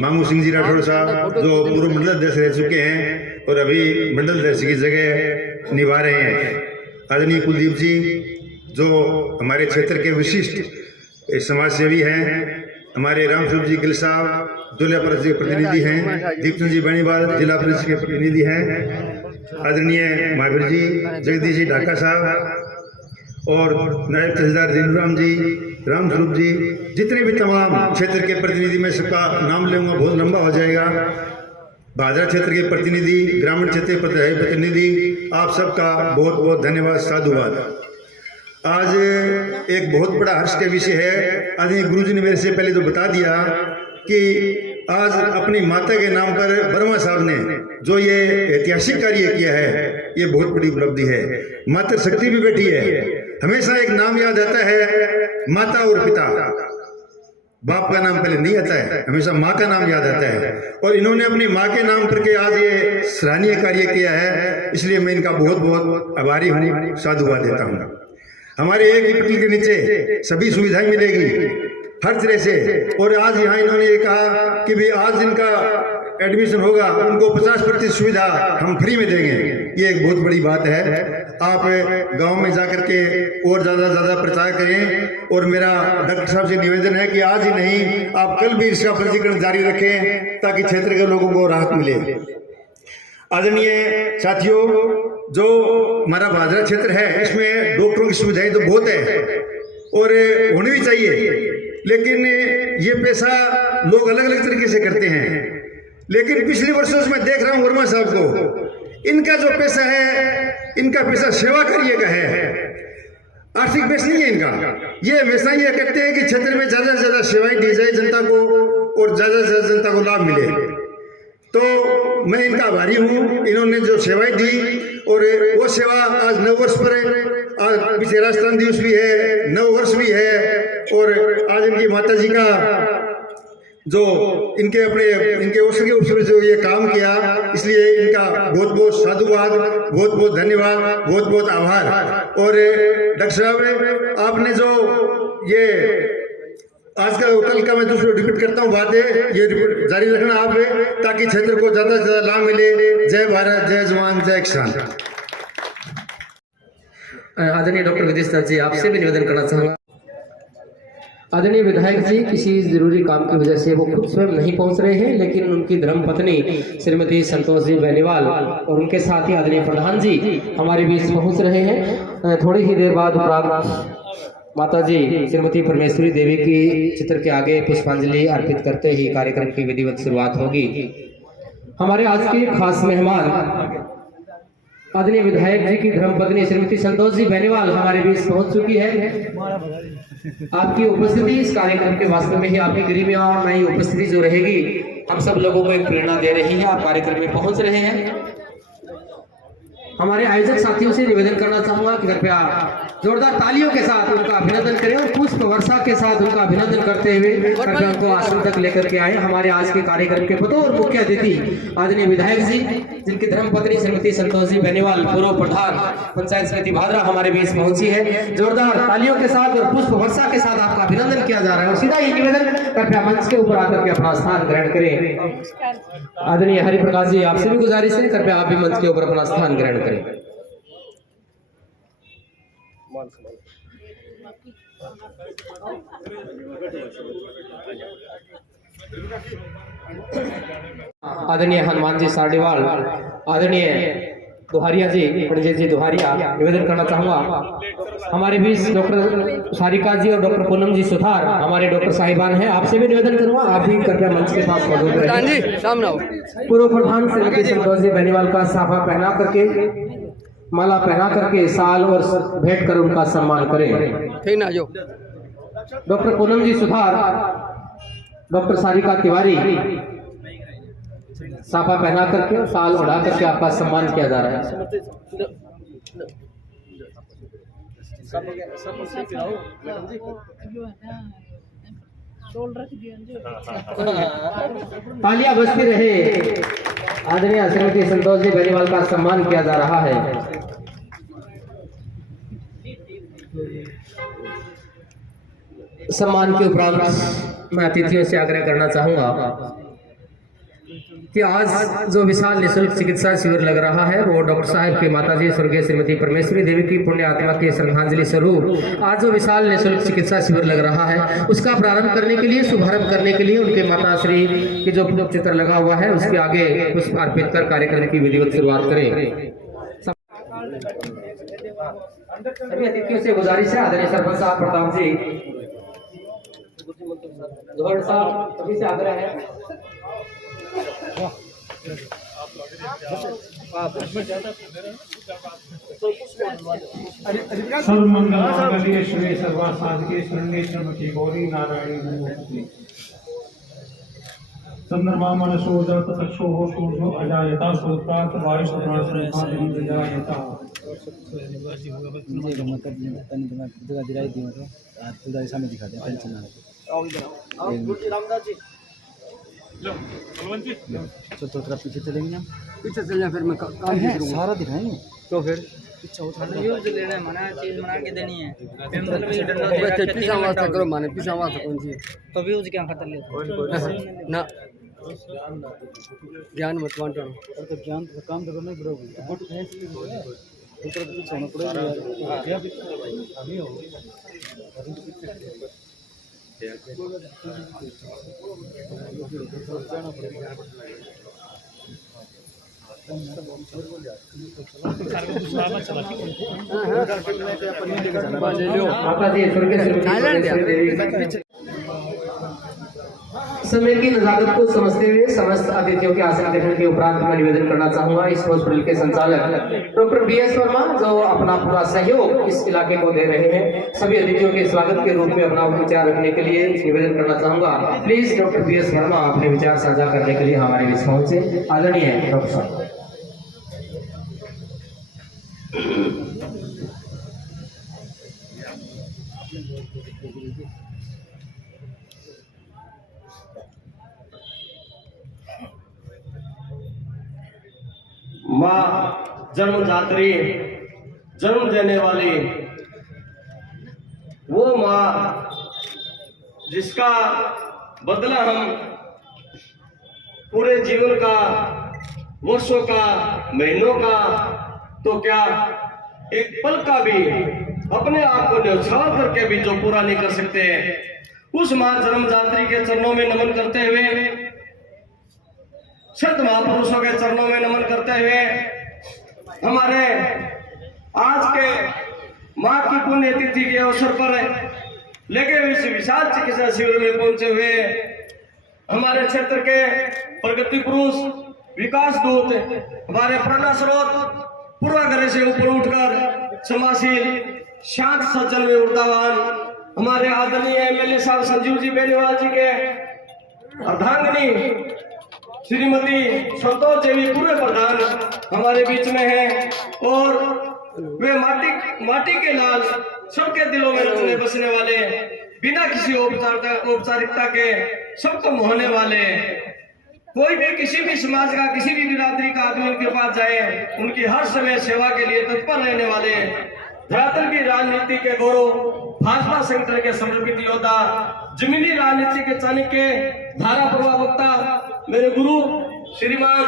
मामू सिंह जी राठौड़ साहब जो पूर्व मंडल अध्यक्ष रह चुके हैं और अभी मंडल अध्यक्ष की जगह निभा रहे हैं। आदरणीय कुलदीप जी जो हमारे क्षेत्र के विशिष्ट समाजसेवी हैं। हमारे रामस्वरूप जी गिल साहब जिला परिषद के प्रतिनिधि हैं। दीपचंद जी बनीवाल जिला परिषद के प्रतिनिधि हैं। आदरणीय महावीर जी, जगदीश जी ढाका साहब और नायब तहसीलदार दिलराम जी, रामस्वरूप जी, जितने भी तमाम क्षेत्र के प्रतिनिधि, मैं सबका नाम लूँगा बहुत लंबा हो जाएगा। भादरा क्षेत्र के प्रतिनिधि, ग्रामीण क्षेत्र के प्रतिनिधि, आप सबका बहुत बहुत धन्यवाद, साधुवाद। आज एक बहुत बड़ा हर्ष का विषय है। आदरणीय गुरुजी ने मेरे से पहले तो बता दिया कि आज अपनी माता के नाम पर वर्मा साहब ने जो ये ऐतिहासिक कार्य किया है, ये बहुत बड़ी उपलब्धि है। मातृ शक्ति भी बैठी है। हमेशा एक नाम याद आता है, माता और पिता। बाप का नाम पहले नहीं आता है, हमेशा माँ का नाम याद आता है। और इन्होंने अपनी माँ के नाम पर के आज ये सराहनीय कार्य किया है, इसलिए मैं इनका बहुत बहुत आभारी हूँ, साधुवाद देता हूँ। हमारे एक ही पटल के नीचे सभी सुविधाएं मिलेगी हर तरह से। और आज यहाँ इन्होंने ये कहा कि भी आज जिनका एडमिशन होगा उनको 50% सुविधा हम फ्री में देंगे। ये एक बहुत बड़ी बात है। आप गांव में जाकर के और ज़्यादा प्रचार करें। और मेरा डॉक्टर साहब से निवेदन है कि आज ही नहीं, आप कल भी इसका पंजीकरण जारी रखें ताकि क्षेत्र के लोगों को राहत मिले। आदरणीय साथियों, जो हमारा भादरा क्षेत्र है इसमें डॉक्टरों की सुविधाएं तो बहुत है और होनी भी चाहिए, लेकिन ये पैसा लोग अलग अलग तरीके से करते हैं। लेकिन पिछले वर्षों से मैं देख रहा हूँ वर्मा साहब को, इनका जो पैसा है, इनका पैसा सेवा कार्य का है, आर्थिक पैसा नहीं है इनका। ये हमेशा ये कहते हैं कि क्षेत्र में ज़्यादा से ज़्यादा सेवाएं दी जाए जनता को और ज़्यादा से ज़्यादा जनता को लाभ मिले। तो मैं इनका आभारी हूँ, इन्होंने जो सेवाएं दी और वो सेवा आज 9 वर्ष पर है। आज पीछे राष्ट्रगान दिवस भी है, नव वर्ष भी है, और आज इनकी माता जी का जो इनके अवसर के अवसर जो ये काम किया, इसलिए इनका बहुत बहुत साधुवाद, बहुत बहुत धन्यवाद, बहुत बहुत आभार। और डॉक्टर साहब, आपने जो ये आज का कल का मैं दूसरा रिपीट करता हूँ बात है, ये रिपीट जारी रखना आप, ताकि क्षेत्र को ज़्यादा से ज़्यादा लाभ मिले। जय भारत, जय जवान, जय किसान। आदरणीय डॉक्टर विदेश जी, आपसे भी निवेदन करना चाहूँगा। आदरणीय विधायक जी किसी जरूरी काम की वजह से वो खुद स्वयं नहीं पहुंच रहे हैं, लेकिन उनकी धर्मपत्नी श्रीमती संतोष जी बेनीवाल और उनके साथ ही आदरणीय प्रधान जी हमारे बीच पहुंच रहे हैं। थोड़ी ही देर बाद उपरांत माता जी श्रीमती परमेश्वरी देवी की चित्र के आगे पुष्पांजलि अर्पित करते ही कार्यक्रम की विधिवत शुरुआत होगी। हमारे आज के खास मेहमान आदरणीय विधायक जी की धर्मपत्नी श्रीमती संतोष जी बेनीवाल हमारे बीच पहुंच चुकी है। आपकी उपस्थिति इस कार्यक्रम के वास्तव में ही आपकी गरिमा और नई उपस्थिति जो रहेगी, हम सब लोगों को एक प्रेरणा दे रही है। आप कार्यक्रम में पहुंच रहे हैं। हमारे आयोजक साथियों से निवेदन करना चाहूंगा कि कृपया जोरदार तालियों के साथ उनका अभिनंदन करें और पुष्प वर्षा के साथ उनका अभिनंदन करते हुए कृपया उनको आसन तक लेकर के आए। हमारे आज के कार्यक्रम के बतौर मुख्य अतिथि आदरणीय विधायक जी, जिनकी धर्मपत्नी श्रीमती संतोष जी बेनीवाल पूर्व प्रधान पंचायत समिति भादरा हमारे बीच पहुंची है। जोरदार तालियों के साथ और पुष्प वर्षा के साथ आपका अभिनंदन किया जा रहा है। और सीधा ये निवेदन, कृपया मंच के ऊपर आकर के अपना स्थान ग्रहण करें। आदरणीय हरिप्रकाश जी, आपसे भी गुजारिश है, कृपया आप भी मंच के ऊपर अपना स्थान ग्रहण करें। आदरणीय हनुमान जी सार्डीवाल, आदरणीय दुहारिया जी, पंडित जी दुहारिया, निवेदन करना चाहूंगा। हमारे बीच डॉक्टर सारिका जी और डॉक्टर पूनम जी सुथार हमारे डॉक्टर साहिबान हैं। आपसे भी निवेदन करूंगा, आप भी कृपया मंच के पास मौजूद रहें। पूर्व प्रधान श्रीमती संतोष जी बेनीवाल का साफा पहना करके, माला पहना करके साल और भेंट कर उनका सम्मान करें। डॉक्टर पूनम जी सुथार, डॉक्टर सारिका तिवारी, साफा पहना करके साल उड़ा करके आपका सम्मान किया जा रहा है। तालियां बजती रहे। आदरणीय श्रीमती संतोष जी बेनीवाल का सम्मान किया जा रहा है। सम्मान के उपरांत मैं अतिथियों से आग्रह करना चाहूंगा कि आज जो विशाल निःशुल्क चिकित्सा शिविर लग रहा है, वो डॉक्टर साहब की माताजी स्वर्गीय श्रीमती परमेश्वरी देवी की पुण्य आत्मा के श्रद्धांजलि स्वरूप आज जो विशाल निःशुल्क चिकित्सा शिविर लग रहा है, उसका प्रारंभ करने के लिए, शुभारंभ करने के लिए उनके माता श्री की जो चित्र लगा हुआ है उसके आगे पुष्प अर्पित कर कार्यक्रम की विधिवत शुरुआत करें। सभी अतिथियों से गुजारिश है, आदरणीय सरपंच साहब प्रताप जी, जोहर साहब, सभी से आग्रह है। सर्वमंगल शिवे सर्वासाधके शरण्ये त्र्यंबके गौरी नारायणी नमोस्तुते। चंद्रमा मनसो जत तक्षो हो सूर्यो अजायता सोत्रात वायु प्राण संधान जायता। मुझे मतलब तन जगह दिलाई दी, मतलब आज पूरा सामने दिखा दे, टेंशन ना ले। रामदास जी तो थोड़ा पीछे चलेंगे, हम पीछे चल जाए, फिर मैं काम है सारा दिखाएंगे तो फिर पीछे उठा यूज लेना है, मना चीज बना के देनी है। पीछा वास्ता करो, माने पीछा वास्ता कौन सी तो भी उसके क्या खतर ले ना ज्ञान मत बांटो। और तो ज्ञान का काम तो करना ही पड़ेगा। गुड है ऊपर पीछे होना पड़ेगा यार, अभी हो समय की नजाकत को समझते हुए समस्त अतिथियों के आसन ग्रहण के उपरांत मैं निवेदन करना चाहूंगा इस हॉस्पिटल के संचालक डॉक्टर BS वर्मा, जो अपना पूरा सहयोग इस इलाके को दे रहे हैं, सभी अतिथियों के स्वागत के रूप में अपना विचार रखने के लिए निवेदन करना चाहूंगा। प्लीज डॉक्टर BS वर्मा अपने विचार साझा करने के लिए हमारे बीच पहुंचे। आदरणीय डॉक्टर साहब। माँ जन्मदात्री, जन्म देने वाली वो माँ जिसका बदला हम पूरे जीवन का, वर्षों का, महीनों का, तो क्या एक पल का भी अपने आप को न्यौछावर करके भी जो पूरा नहीं कर सकते, उस मां जन्मदात्री के चरणों में नमन करते हुए, संत महापुरुषों के चरणों में नमन करते हुए, हमारे आज के मां की पुण्यतिथि के अवसर पर लगे हुए इस विशाल चिकित्सा शिविर में पहुंचे हुए हमारे क्षेत्र के प्रगति पुरुष, विकास दूत, हमारे प्रेरणा स्रोत, पूर्वाग्रह से ऊपर उठकर समाशील, शांत सज्जन में ऊर्जावान हमारे आदरणीय एमएलए साहब संजीव जी बेनीवाल जी के अर्धांगिनी श्रीमती संतोष देवी पूर्व प्रधान हमारे बीच में है और वे माटी के लाल, सबके दिलों में रचने बसने वाले, बिना किसी औपचारिकता के सबको मोहने वाले, कोई भी किसी भी समाज का, किसी भी बिरादरी का आदमी उनके पास जाए उनकी हर समय सेवा के लिए तत्पर रहने वाले, धरातल की राजनीति के गौरव, भाजपा संगठन के समर्पित योद्धा, जमीनी राजनीति के चाणक्य, धारा प्रभावक्ता, मेरे गुरु श्रीमान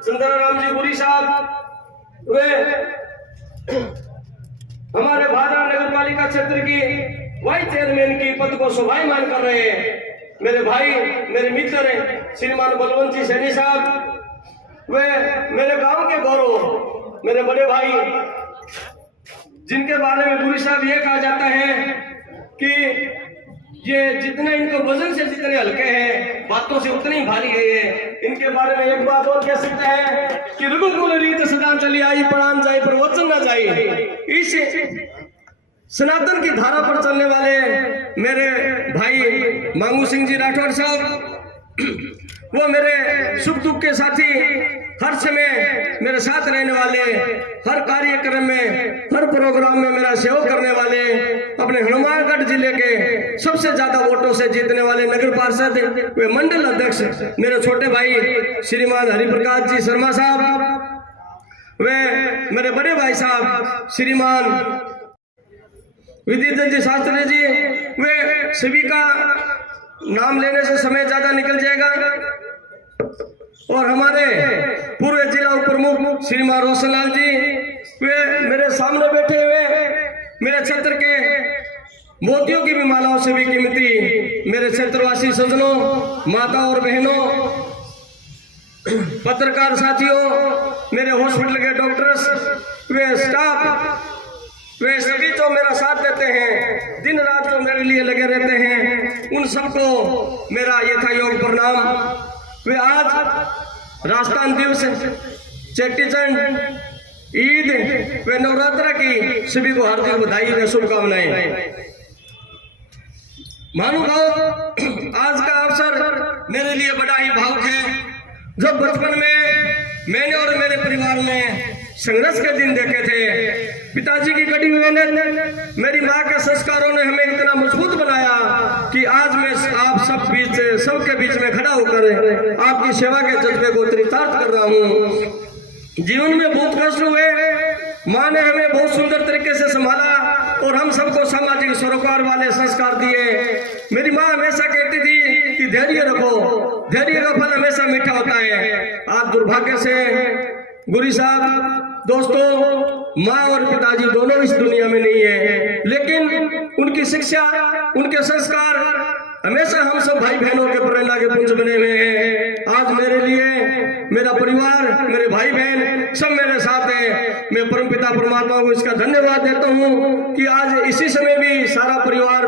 चंद्राराम जी गुरी साहब, वे हमारे भादरा नगर पालिका क्षेत्र की वाइस चेयरमैन की पद को शोभायमान कर रहे हैं मेरे भाई, मेरे मित्र श्रीमान बलवंत जी सैनी साहब, वे मेरे गांव के गौरव, मेरे बड़े भाई, जिनके बारे में गुरु साहब ये कहा जाता है कि ये जितने इनको वजन से जितने हल्के हैं, बातों से उतनी ही भारी है ये। इनके बारे में एक बात और कह सकते हैं कि रघुकुल रीत सदा चली आई, प्राण जाए पर वचन न जाए। इस सनातन की धारा पर चलने वाले मेरे भाई मांगू सिंह जी राठौर साहब, वो मेरे सुख दुख के साथी, हर समय मेरे साथ रहने वाले, हर कार्यक्रम में, हर प्रोग्राम में मेरा सहयोग करने वाले, अपने हनुमानगढ़ जिले के सबसे ज्यादा वोटों से जीतने वाले नगर पार्षद, वे मंडल अध्यक्ष मेरे छोटे भाई श्रीमान हरिप्रकाश जी शर्मा साहब, वे मेरे बड़े भाई साहब श्रीमान विद्युत जी शास्त्री जी, वे सभी का नाम लेने से समय ज्यादा निकल जाएगा। और हमारे पूर्व जिला उप प्रमुख श्रीमान रोशनलाल जी, वे मेरे सामने बैठे हुए मेरे क्षेत्र के मोतियों की भी मालाओं से भी कीमती मेरे क्षेत्रवासी सज्जनों, माता और बहनों, पत्रकार साथियों, मेरे हॉस्पिटल के डॉक्टर्स, वे स्टाफ, वे सभी जो मेरा साथ देते हैं, दिन रात जो मेरे लिए लगे रहते हैं, उन सबको मेरा यथायोग प्रणाम। वे आज राजस्थान दिवस, चेटीचंड, ईद व नवरात्र की सभी को हार्दिक बधाई व शुभकामनाएं। महानुभाव, आज का अवसर मेरे लिए बड़ा ही भावुक है। जब बचपन में मैंने और मेरे परिवार ने संघर्ष के दिन देखे थे, पिताजी की कड़ी मेहनत, मेरी माँ के संस्कारों ने हमें इतना मजबूत बनाया कि आज मैं आप सबके बीच में खड़ा होकर आपकी सेवा के जज्बे को चरितार्थ कर रहा हूँ। जीवन में बहुत कष्ट हुए, माँ ने हमें बहुत सुंदर तरीके से संभाला और हम सबको सामाजिक सरोकार वाले संस्कार दिए। मेरी माँ हमेशा कहती थी कि धैर्य रखो, धैर्य का फल हमेशा मीठा होता है। आज दुर्भाग्य से गुरु साहब, दोस्तों, माँ और पिताजी दोनों इस दुनिया में नहीं है, लेकिन उनकी शिक्षा, उनके संस्कार हमेशा हम सब भाई बहनों के प्रेरणा के पुंज बने हुए हैं। आज मेरे लिए मेरा परिवार, मेरे भाई बहन सब मेरे साथ हैं। मैं परमपिता परमात्मा को इसका धन्यवाद देता हूँ कि आज इसी समय भी सारा परिवार,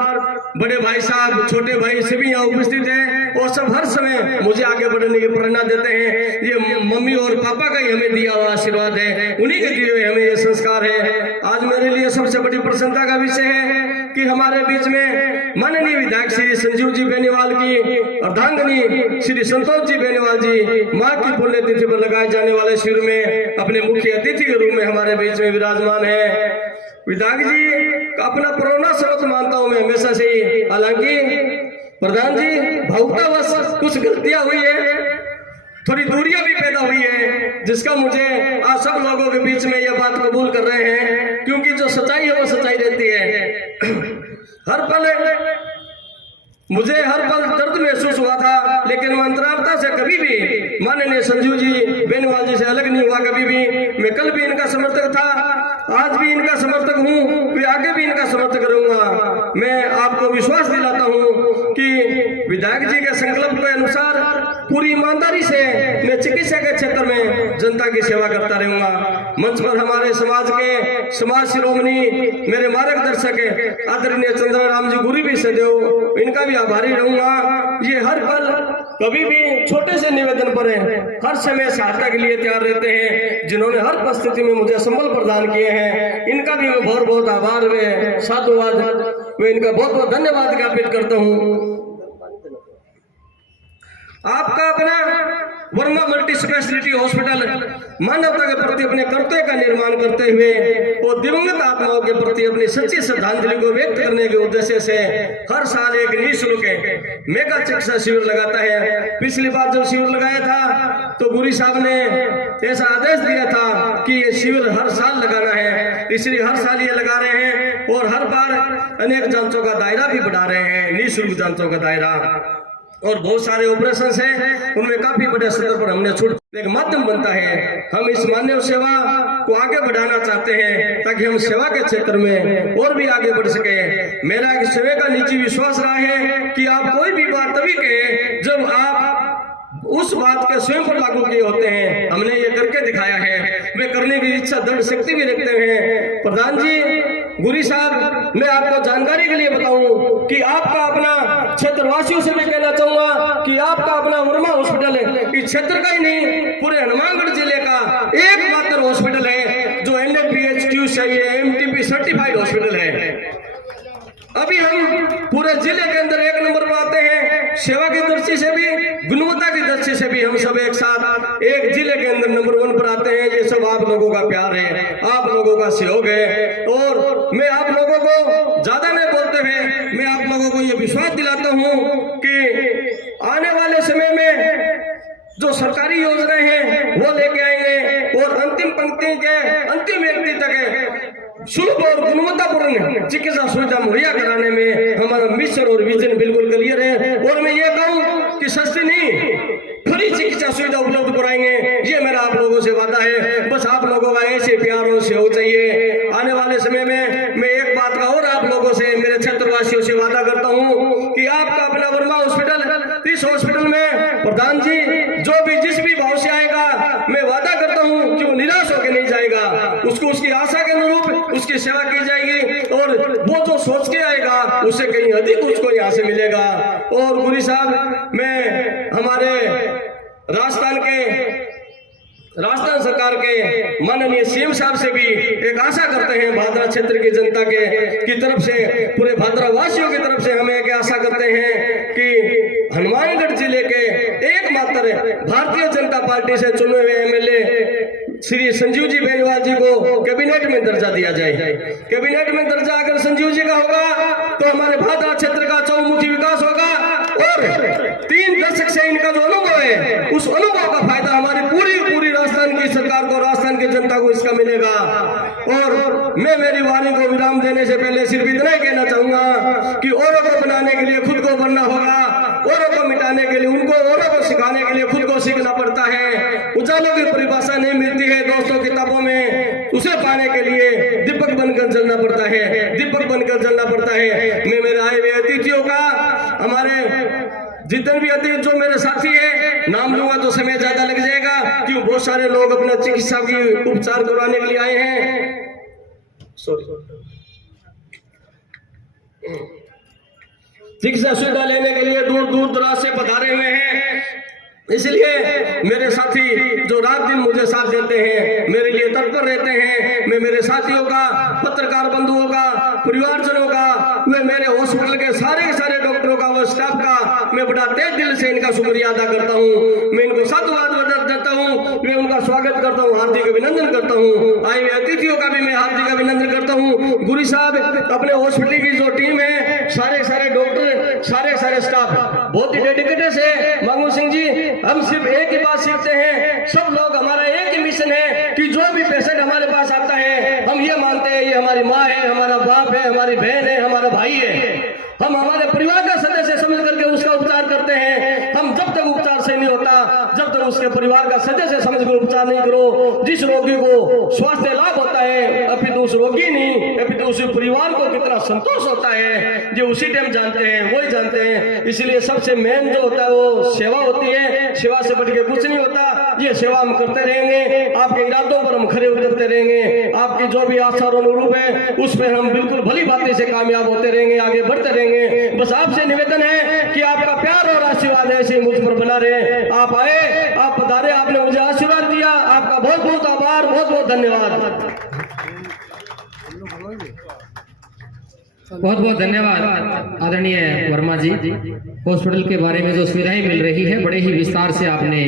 बड़े भाई साहब, छोटे भाई सभी यहाँ उपस्थित हैं और सब हर समय मुझे आगे बढ़ने की प्रेरणा देते हैं। ये मम्मी और पापा का ही हमें दिया हुआ आशीर्वाद है, उन्हीं के दिए हुए हमें ये संस्कार है। आज मेरे लिए सबसे बड़ी प्रसन्नता का विषय है कि हमारे बीच में माननीय विधायक श्री संजीव जी बेनीवाल की अर्धांगिनी श्री संतोष जी बेनीवाल जी माँ की पुण्यतिथि पर लगाए जाने वाले शिविर में अपने मुख्य अतिथि के रूप में हमारे बीच में विराजमान है। विधायक जी का अपना प्रेरणा स्रोत मानता हूँ मैं हमेशा से ही। हालांकि प्रधान जी, भावुकतावश कुछ गलतियां हुई है थोड़ी दूरियां भी पैदा हुई है, जिसका मुझे आज सब लोगों के बीच में यह बात कबूल कर रहे हैं, क्योंकि जो सच्चाई है वो सच्चाई रहती है। मुझे हर पल दर्द महसूस हुआ था, लेकिन मैं अंतरात्मा से कभी भी माननीय संजू जी बेनीवाल जी से अलग नहीं हुआ कभी भी। मैं कल भी इनका समर्थक था, आज भी इनका समर्थक हूँ, मैं आगे भी इनका समर्थक रहूंगा। मैं आपको विश्वास दिलाता हूँ कि विधायक जी के संकल्प के अनुसार पूरी ईमानदारी से मैं चिकित्सा के क्षेत्र में जनता की सेवा करता रहूंगा। मंच पर हमारे समाज के समाज शिरोमणि मेरे मार्गदर्शक आदरणीय चंद्राराम जी गुरु भी सदैव इनका भी आभारी रहूंगा। ये हर पल कभी भी छोटे से निवेदन पर हर समय सहायता के लिए तैयार रहते हैं, जिन्होंने हर परिस्थिति में मुझे संबल प्रदान किए हैं। इनका भी मैं बहुत बहुत आभार व साधुवाद मैं इनका बहुत बहुत धन्यवाद ज्ञापित करता हूँ। आपका अपना वर्मा मल्टी स्पेशलिटी हॉस्पिटल मानवता के प्रति अपने कर्तव्य का निर्माण करते हुए और दिवंगत आत्माओं के प्रति अपनी सच्ची श्रद्धांजलि को व्यक्त करने के उद्देश्य से हर साल एक निःशुल्क मेगा चिकित्सा शिविर लगाता है। पिछली बार जब शिविर लगाया था तो गुरु साहब ने ऐसा आदेश दिया था कि ये शिविर हर साल लगाना है, इसलिए हर साल ये लगा रहे हैं और हर बार अनेक जांचों का दायरा भी बढ़ा रहे हैं, निःशुल्क जांचों का दायरा। और बहुत सारे ऑपरेशन हैं, उनमें काफी बड़े स्तर पर हमने छूट एक माध्यम बनता है। हम इस मानव सेवा को आगे बढ़ाना चाहते हैं ताकि हम सेवा के क्षेत्र में और भी आगे बढ़ सके। मेरा इस सेवा का निजी विश्वास रहा है कि आप कोई भी बात तभी कहें जब आप उस बात के स्वयं पर लागू किए होते हैं। हमने ये करके दिखाया है, वे करने की इच्छा दृढ़ शक्ति भी रखते हैं। प्रधान जी गुरु साहब, मैं आपको जानकारी के लिए बताऊं कि आपका अपना क्षेत्रवासियों से भी कहना चाहूंगा कि आपका अपना वर्मा हॉस्पिटल है, इस क्षेत्र का ही नहीं पूरे हनुमानगढ़ जिले का एकमात्र हॉस्पिटल है जो NABHQ से MTP सर्टिफाइड हॉस्पिटल है। अभी हम पूरे जिले के अंदर एक नंबर पर आते हैं, सेवा की दृष्टि से भी गुणवत्ता की दृष्टि से भी हम सब एक साथ एक जिले के अंदर नंबर 1 पर आते हैं। ये सब आप लोगों का प्यार है, आप लोगों का सहयोग है। और मैं आप लोगों को ज्यादा नहीं बोलते हुए मैं आप लोगों को ये विश्वास दिलाता हूँ कि आने वाले समय में जो सरकारी योजनाएं हैं वो लेके आएंगे और अंतिम पंक्ति के अंतिम व्यक्ति तक सुलभ और गुणवत्तापूर्ण चिकित्सा सुविधा मुहैया कराने में हमारा मिशन और विजन बिल्कुल क्लियर है। और मैं ये कहूँ कि सस्ती नहीं फ्री चिकित्सा सुविधा उपलब्ध कराएंगे, ये मेरा आप लोगों से वादा है। बस आप लोगों का ऐसे प्यार और सहयोग चाहिए। आने वाले समय में मैं एक बात का और आप लोगों से मेरे क्षेत्रवासियों से वादा करता हूँ कि आपका अपना वर्मा हॉस्पिटल, इस हॉस्पिटल में प्रधान जी जो भी जिस भी भाव से आएगा मैं वादा करता हूँ कि वो निराश होकर नहीं जाएगा, उसको उसकी आशा के अनुरूप उसकी सेवा की जाएगी और वो जो सोच के आएगा उससे कहीं अधिक उसको यहाँ से मिलेगा। और गुरु साहब, मैं हमारे राजस्थान सरकार के माननीय CM साहब से भी एक आशा करते हैं, भादरा क्षेत्र की जनता की तरफ से, पूरे भादरा वासियों की तरफ से हमें एक आशा करते हैं कि हनुमानगढ़ जिले के एकमात्र भारतीय जनता पार्टी से चुने हुए MLA श्री संजीव जी बेनीवाल जी को कैबिनेट में दर्जा दिया जाए। कैबिनेट में दर्जा अगर संजीव जी का होगा तो हमारे भादरा क्षेत्र का चौमुखी विकास होगा और 3 दशक से इनका जो अनुभव है उस अनुभव का फायदा हमारी पूरी राजस्थान की सरकार को, राजस्थान की जनता को इसका मिलेगा। और मैं मेरी वाणी को विराम देने से पहले सिर्फ इतना ही कहना चाहूंगा कि औरों को बनाने के लिए खुद को बनना होगा, औरों को मिटाने के लिए उनको, औरों को सिखाने के लिए खुद को सीखना पड़ता है। उजालों की परिभाषा नहीं मिलती है दोस्तों किताबों में, उसे पाने के लिए दीपक बनकर जलना पड़ता है, दीपक बनकर जलना पड़ता है। मैं मेरे आए हुए अतिथियों का, हमारे जितने भी अतिथि जो मेरे साथी है, नाम लूंगा तो समय ज्यादा लग जाएगा क्यों बहुत सारे लोग अपना चिकित्सा की उपचार करवाने के लिए आए हैं। चिकित्सा सुविधा लेने के लिए दूर दूर दराज से पधारे हुए हैं, इसलिए मेरे साथी जो रात दिन मुझे साथ देते हैं, मेरे लिए तत्पर रहते हैं, मैं मेरे साथियों का, पत्रकार बंधुओं का, परिवारजनों का, मैं मेरे हॉस्पिटल के सारे डॉक्टरों का व स्टाफ का मैं बड़ा तहे दिल से इनका शुक्रिया अदा करता हूँ। मैं इनको साधुवाद देता हूँ, मैं उनका स्वागत करता हूँ, हार्दिक अभिनंदन करता हूँ। आए हुए अतिथियों का भी मैं हार्दिक अभिनंदन करता हूँ। गुरु साहब, अपने हॉस्पिटल की जो टीम है, सारे डॉक्टर, सारे स्टाफ बहुत ही डेडिकेटेड है। मांगू सिंह जी, हम सिर्फ एक ही बात सीखते कि जो भी पेशेंट हमारे पास आता है हम ये मानते हैं ये हमारी माँ है, हमारा बाप है, हमारी बहन है, हमारा भाई है। हम हमारे परिवार का सदस्य समझ करके उसका उपचार करते हैं। हम जब तक उपचार सही नहीं होता, जब तक उसके परिवार का सदस्य समझ कर उपचार नहीं करो, जिस रोगी को स्वास्थ्य लाभ होता है अपितु उस रोगी नहीं अपितु उस परिवार को कितना संतोष होता है जो उसी टाइम जानते हैं, वही जानते हैं। इसलिए सबसे मेन जो होता है वो सेवा होती है। सेवा से बढ़ के कुछ नहीं होता। ये सेवा हम करते रहेंगे, आपके इरादों पर हम खरे उतरते रहेंगे, आपकी जो भी आशा और अनुरूप है उस पर हम बिल्कुल भली बातें से कामयाब होते रहेंगे, आगे बढ़ते रहेंगे। बस आपसे निवेदन है कि आपका प्यार और आशीर्वाद ऐसे मुझ पर बना रहे। आप आए, आप पधारे, आपने मुझे आशीर्वाद दिया, आपका बहुत बहुत आभार, बहुत बहुत धन्यवाद। बहुत बहुत धन्यवाद आदरणीय वर्मा जी। हॉस्पिटल के बारे में जो सुविधाएं मिल रही है बड़े ही विस्तार से आपने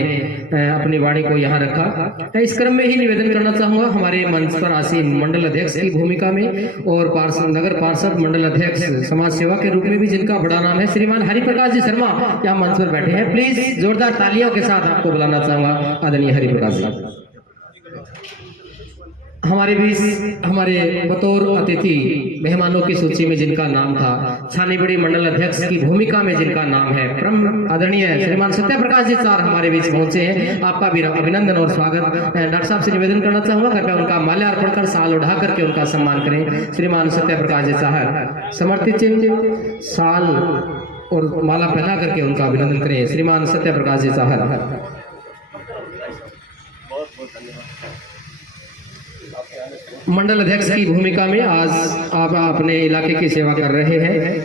अपनी वाणी को यहाँ रखा। इस क्रम में ही निवेदन करना चाहूंगा हमारे मंच पर आसीन मंडल अध्यक्ष की भूमिका में और नगर पार्षद मंडल अध्यक्ष समाज सेवा के रूप में भी जिनका बड़ा नाम है श्रीमान हरिप्रकाश जी शर्मा यहाँ मंच पर बैठे हैं। प्लीज जोरदार तालियों के साथ आपको बुलाना चाहूंगा आदरणीय हरिप्रकाश जी। हमारे बीच हमारे बतौर अतिथि मेहमानों की सूची में जिनका नाम था छानीबड़ी मंडल अध्यक्ष की भूमिका में जिनका नाम है परम आदरणीय श्रीमान सत्य प्रकाश जी चार हमारे बीच पहुंचे हैं। आपका भी अभिनंदन और स्वागत। डॉक्टर साहब से निवेदन करना चाहूंगा कृपया उनका माल्यार्पण कर साल उठा करके उनका सम्मान करें। श्रीमान सत्य प्रकाश जी साहब समर्थित चिन्ह साल और माला पहना करके उनका अभिनंदन करें। श्रीमान सत्य प्रकाश जी साहब। मंडल अध्यक्ष की भूमिका में आज आप अपने इलाके की सेवा कर रहे हैं।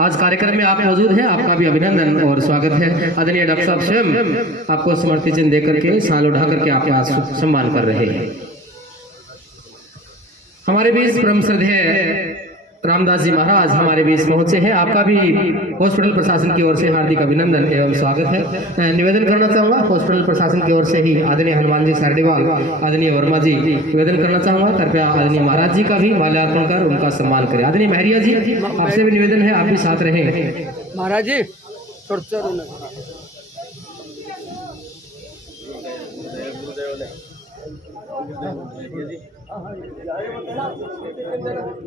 आज कार्यक्रम में आप मौजूद हैं, आपका भी अभिनंदन और स्वागत है। आदरणीय डॉक्टर साहब स्वयं आपको समर्थित चिन्ह देकर के साल उठा करके आपके आज सम्मान कर रहे हैं। हमारे बीच परम श्रद्धेय रामदास जी महाराज हमारे बीच पहुंचे हैं। आपका भी हॉस्पिटल प्रशासन की ओर से हार्दिक अभिनंदन एवं स्वागत है। निवेदन करना चाहूंगा हॉस्पिटल प्रशासन की ओर से ही आदरणीय हनुमान जी सारडेवाल आदरणीय वर्मा जी निवेदन करना चाहूंगा कृपया आदरणीय महाराज जी का भी माल्यार्पण कर उनका सम्मान करें। आदरणीय महरिया जी आपसे भी निवेदन है आप भी साथ रहें। महाराज जी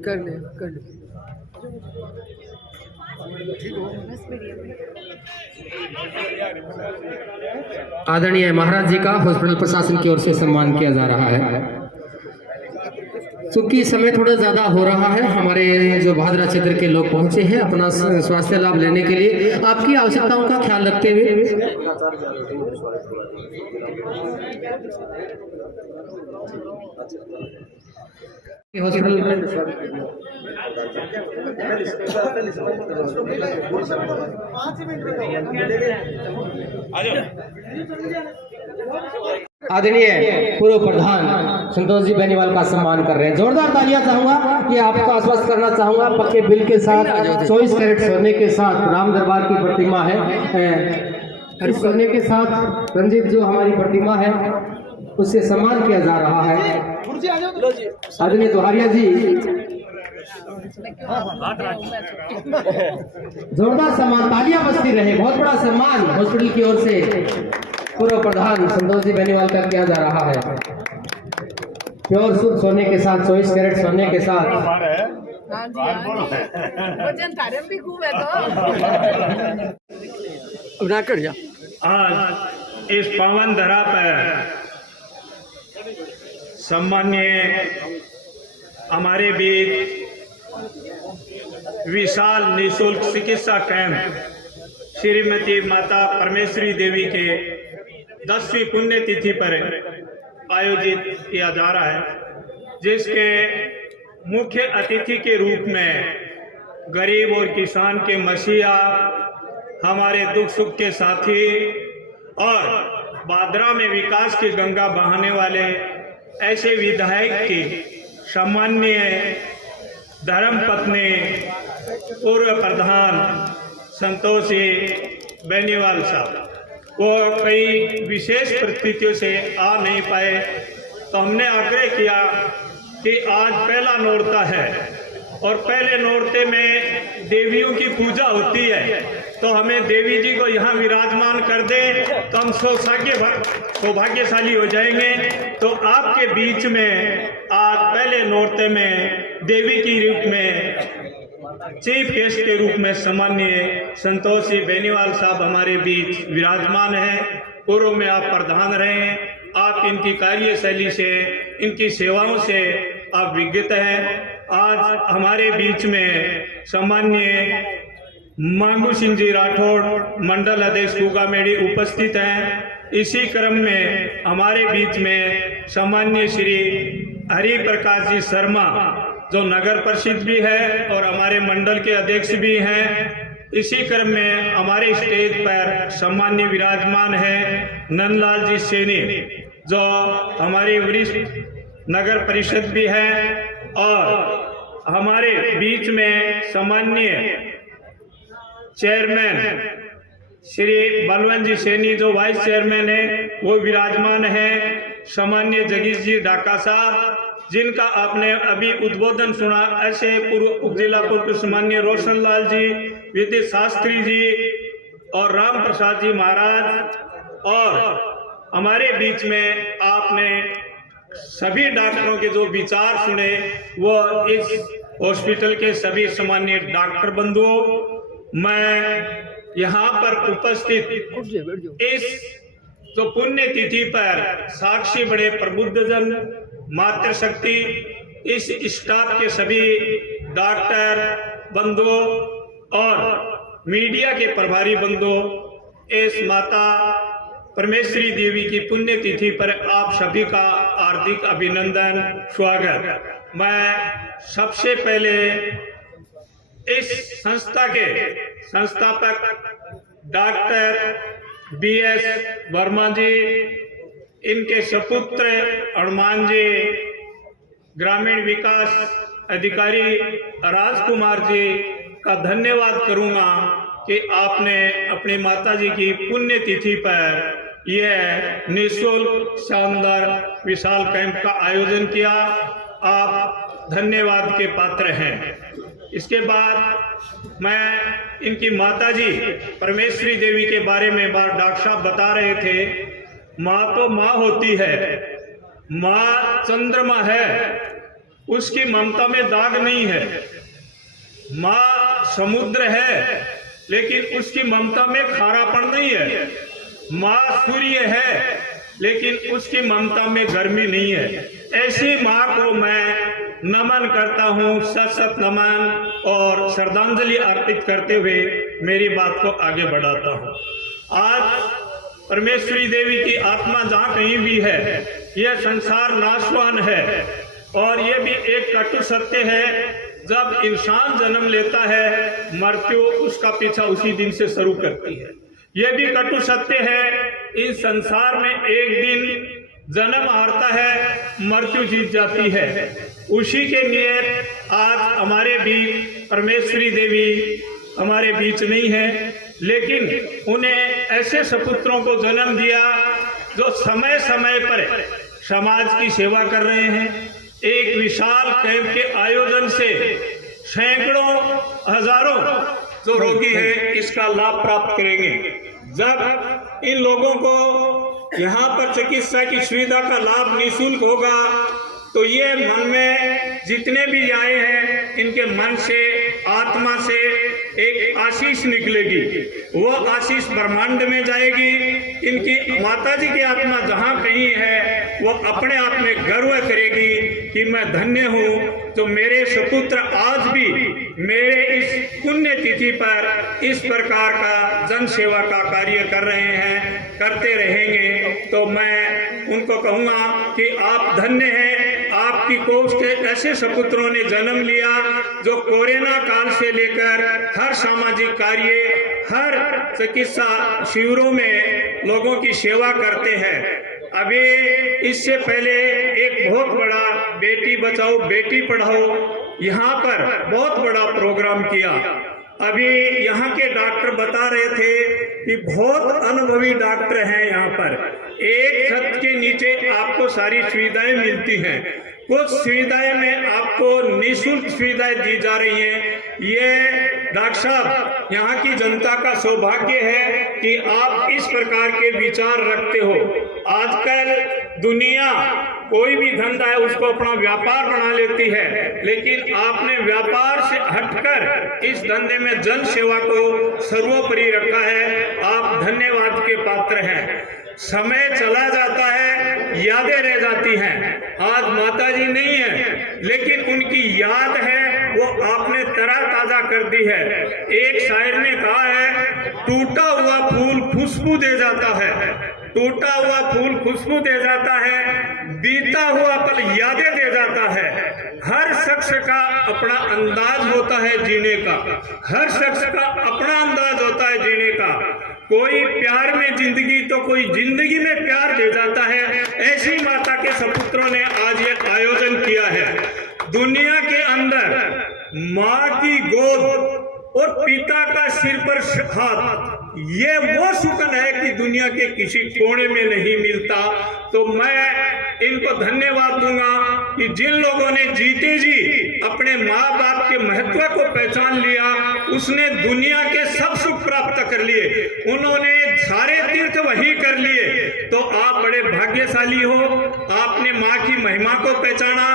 कर ले आदरणीय महाराज जी का हॉस्पिटल प्रशासन की ओर से सम्मान किया जा रहा है। चूंकि समय थोड़ा ज्यादा हो रहा है, हमारे जो भादरा क्षेत्र के लोग पहुंचे हैं अपना स्वास्थ्य लाभ लेने के लिए, आपकी आवश्यकताओं का ख्याल रखते हुए आदरणीय पूर्व प्रधान संतोष जी बेनीवाल का सम्मान कर रहे हैं। जोरदार तालियां चाहूंगा कि आपको आश्वस्त करना चाहूंगा पक्के बिल के साथ 24 कैरेट सोने के साथ राम दरबार की प्रतिमा है। सोने के साथ रंजित जो हमारी प्रतिमा है उससे सम्मान किया जा रहा है। आदरणीय दोहारिया जी जोरदार सम्मान, तालियां बजती रहे। बहुत बड़ा सम्मान हॉस्पिटल की ओर से पूर्व प्रधान संतोष जी बेनीवाल का किया जा रहा है। प्योर शुद्ध सोने के साथ 24 कैरेट सोने के साथ वजन थारे में भी खूब है तो ना कर जा। आज इस पावन धरा पर सम्मान्य हमारे बीच विशाल निःशुल्क चिकित्सा कैंप श्रीमती माता परमेश्वरी देवी के 10वीं पुण्यतिथि पर आयोजित किया जा रहा है, जिसके मुख्य अतिथि के रूप में गरीब और किसान के मसीहा, हमारे दुख सुख के साथी और भादरा में विकास की गंगा बहाने वाले ऐसे विधायक की सम्माननीय धर्मपत्नी पूर्व प्रधान संतोष बेनीवाल साहब, वो कई विशेष परिस्थितियों से आ नहीं पाए, तो हमने आग्रह किया कि आज पहला नोरता है और पहले नौरते में देवियों की पूजा होती है, तो हमें देवी जी को यहाँ विराजमान कर दे तो हम सौभाग्यशाली हो जाएंगे। तो आपके बीच में आज पहले नौरते में देवी की रूप में चीफ गेस्ट के रूप में सम्माननीय संतोष जी बेनीवाल साहब हमारे बीच विराजमान हैं। पूर्व में आप प्रधान रहे हैं, आप इनकी कार्यशैली से, इनकी सेवाओं से आप विज्ञत हैं। आज हमारे बीच में सम्माननीय मांगू सिंह जी राठौड़ मंडल अध्यक्ष कुगामेड़ी उपस्थित हैं। इसी क्रम में हमारे बीच में सम्माननीय श्री हरि प्रकाश जी शर्मा जो नगर परिषद भी है और हमारे मंडल के अध्यक्ष भी हैं। इसी क्रम में हमारे स्टेज पर सम्माननीय विराजमान है नंदलाल जी सैनी जो हमारी वरिष्ठ नगर परिषद भी है, और हमारे बीच में सम्माननीय चेयरमैन श्री बलवंत जी सैनी जो वाइस चेयरमैन है वो विराजमान है। सम्माननीय जगीश जी डाका साहब जिनका आपने अभी उद्बोधन सुना, ऐसे पूर्व उप जिला पुलिस सम्माननीय रोशन लाल जी, विद्युत शास्त्री जी और राम प्रसाद जी महाराज, और हमारे बीच में आपने सभी डॉक्टरों के जो विचार सुने वो इस हॉस्पिटल के सभी सम्माननीय डॉक्टर बंधुओं, मैं यहाँ पर उपस्थित इस जो पुण्य तिथि पर साक्षी बड़े प्रबुद्धजन, मातृशक्ति, इस स्टाफ के सभी डॉक्टर बंधुओं और मीडिया के प्रभारी बंधुओं, इस माता परमेश्वरी देवी की पुण्य तिथि पर आप सभी का हार्दिक अभिनंदन, स्वागत। मैं सबसे पहले इस संस्था के संस्थापक डॉक्टर BS वर्मा जी, इनके सपुत्र हनुमान जी, ग्रामीण विकास अधिकारी राजकुमार जी का धन्यवाद करूंगा कि आपने अपनी माता जी की पुण्य तिथि पर यह निःशुल्क शानदार विशाल कैंप का आयोजन किया। आप धन्यवाद के पात्र हैं। इसके बाद मैं इनकी माता जी परमेश्वरी देवी के बारे में डॉक्टर साहब बता रहे थे। माँ तो माँ होती है, माँ चंद्रमा है, उसकी ममता में दाग नहीं है। माँ समुद्र है लेकिन उसकी ममता में खारापन नहीं है। माँ सूर्य है लेकिन उसकी ममता में गर्मी नहीं है। ऐसी माँ को मैं नमन करता हूँ, सत सत नमन और श्रद्धांजलि अर्पित करते हुए मेरी बात को आगे बढ़ाता हूँ। आज परमेश्वरी देवी की आत्मा जहाँ कहीं भी है, यह संसार नाशवान है और यह भी एक कटु सत्य है। जब इंसान जन्म लेता है, मृत्यु उसका पीछा उसी दिन से शुरू करती है। यह भी कटु सत्य है, इस संसार में एक दिन जन्म हारता है, मृत्यु जीत जाती है। उसी के लिए आज हमारे बीच परमेश्वरी देवी हमारे बीच नहीं है, लेकिन उन्हें ऐसे सपुत्रों को जन्म दिया जो समय समय पर समाज की सेवा कर रहे हैं। एक विशाल कैंप के आयोजन से सैकड़ों हजारों जो रोगी हैं इसका लाभ प्राप्त करेंगे। जब इन लोगों को यहाँ पर चिकित्सा की सुविधा का लाभ निःशुल्क होगा तो ये मन में जितने भी आए हैं इनके मन से, आत्मा से एक आशीष निकलेगी। वो आशीष ब्रह्मांड में जाएगी। इनकी माता जी की आत्मा जहाँ कहीं है वो अपने आप में गर्व करेगी कि मैं धन्य हूँ जो मेरे सुपुत्र आज भी मेरे इस पुण्य तिथि पर इस प्रकार का जन सेवा का कार्य कर रहे हैं, करते रहेंगे। तो मैं उनको कहूँगा कि आप धन्य हैं, आपकी कोख के ऐसे सपुत्रों ने जन्म लिया जो कोरोना काल से लेकर हर सामाजिक कार्य, हर चिकित्सा शिविरों में लोगों की सेवा करते हैं। अभी इससे पहले एक बहुत बड़ा बेटी बचाओ बेटी पढ़ाओ यहाँ पर बहुत बड़ा प्रोग्राम किया। अभी यहाँ के डॉक्टर बता रहे थे कि बहुत अनुभवी डॉक्टर हैं यहाँ पर। एक छत के नीचे आपको सारी सुविधाएं मिलती हैं। कुछ सुविधाएं में आपको निःशुल्क सुविधाएं दी जा रही हैं। ये डॉक्टर साहब यहाँ की जनता का सौभाग्य है कि आप इस प्रकार के विचार रखते हो। आजकल दुनिया कोई भी धंधा है उसको अपना व्यापार बना लेती है, लेकिन आपने व्यापार से हटकर इस धंधे में जन सेवा को सर्वोपरि रखा है। आप धन्यवाद के पात्र हैं। समय चला जाता है, यादें रह जाती हैं। आज माता जी नहीं है, लेकिन उनकी याद है वो आपने तरह ताजा कर दी है। एक शायर ने कहा है, टूटा हुआ फूल खुशबू दे जाता है, टूटा हुआ फूल खुशबू दे जाता है, बीता हुआ पल यादें दे जाता है। हर शख्स का अपना अंदाज होता है जीने का, हर शख्स का अपना अंदाज होता है जीने का। कोई प्यार में जिंदगी तो कोई जिंदगी में प्यार दे जाता है। ऐसी माता के सपुत्रों ने आज ये आयोजन किया है। दुनिया के अंदर माँ की गोद और पिता का सिर पर हाथ, ये वो सुकून है कि दुनिया के किसी कोने में नहीं मिलता। तो मैं इनको धन्यवाद दूंगा कि जिन लोगों ने जीते जी अपने माँ बाप के महत्व को पहचान लिया, उसने दुनिया के सब सुख प्राप्त कर लिए, उन्होंने सारे तीर्थ वही कर लिए। तो आप बड़े भाग्यशाली हो। आपने माँ की महिमा को पहचाना,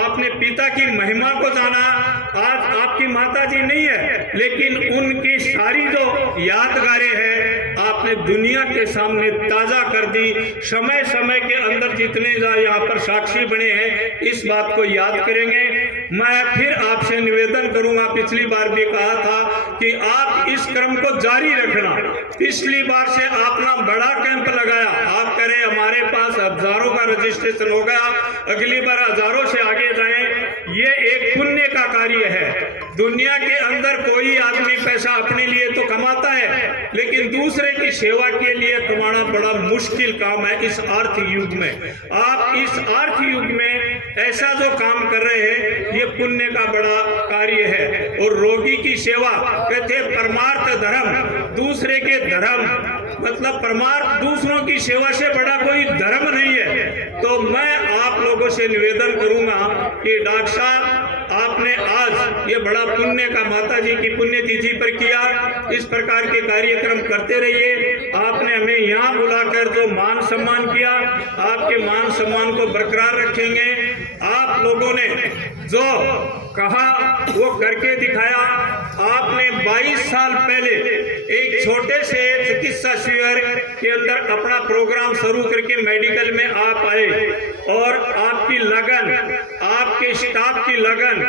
आपने पिता की महिमा को जाना। आज आपकी माता जी नहीं है, लेकिन उनकी सारी जो यादगारें हैं आपने दुनिया के सामने ताजा कर दी। समय समय के अंदर जितने यहाँ पर साक्षी बने हैं इस बात को याद करेंगे। मैं फिर आपसे निवेदन करूंगा, पिछली बार भी कहा था कि आप इस क्रम को जारी रखना। पिछली बार से आपने बड़ा कैंप लगाया, आप करें हमारे पास हजारों का रजिस्ट्रेशन हो गया, अगली बार हजारों से आगे जाएं। ये एक पुण्य का कार्य है। दुनिया के अंदर कोई आदमी पैसा अपने लिए तो कमाता है, लेकिन दूसरे की सेवा के लिए कमाना बड़ा मुश्किल काम है इस आर्थिक युग में। आप इस आर्थिक युग में ऐसा जो काम कर रहे हैं ये पुण्य का बड़ा कार्य है। और रोगी की सेवा, कहते परमार्थ धर्म, दूसरे के धर्म मतलब परमार्थ, दूसरों की सेवा से बड़ा कोई धर्म नहीं है। तो मैं आप लोगों से निवेदन करूंगा कि डॉक्टर साहब आपने आज ये बड़ा पुण्य का माता जी की पुण्य तिथि पर किया, इस प्रकार के कार्यक्रम करते रहिए। आपने हमें यहाँ बुलाकर जो मान सम्मान किया, आपके मान सम्मान को बरकरार रखेंगे। आप लोगों ने जो कहा वो करके दिखाया। आपने 22 साल पहले एक छोटे से चिकित्सा शिविर के अंदर अपना प्रोग्राम शुरू करके मेडिकल में आप आए, और आपकी लगन, आपके स्टाफ की लगन,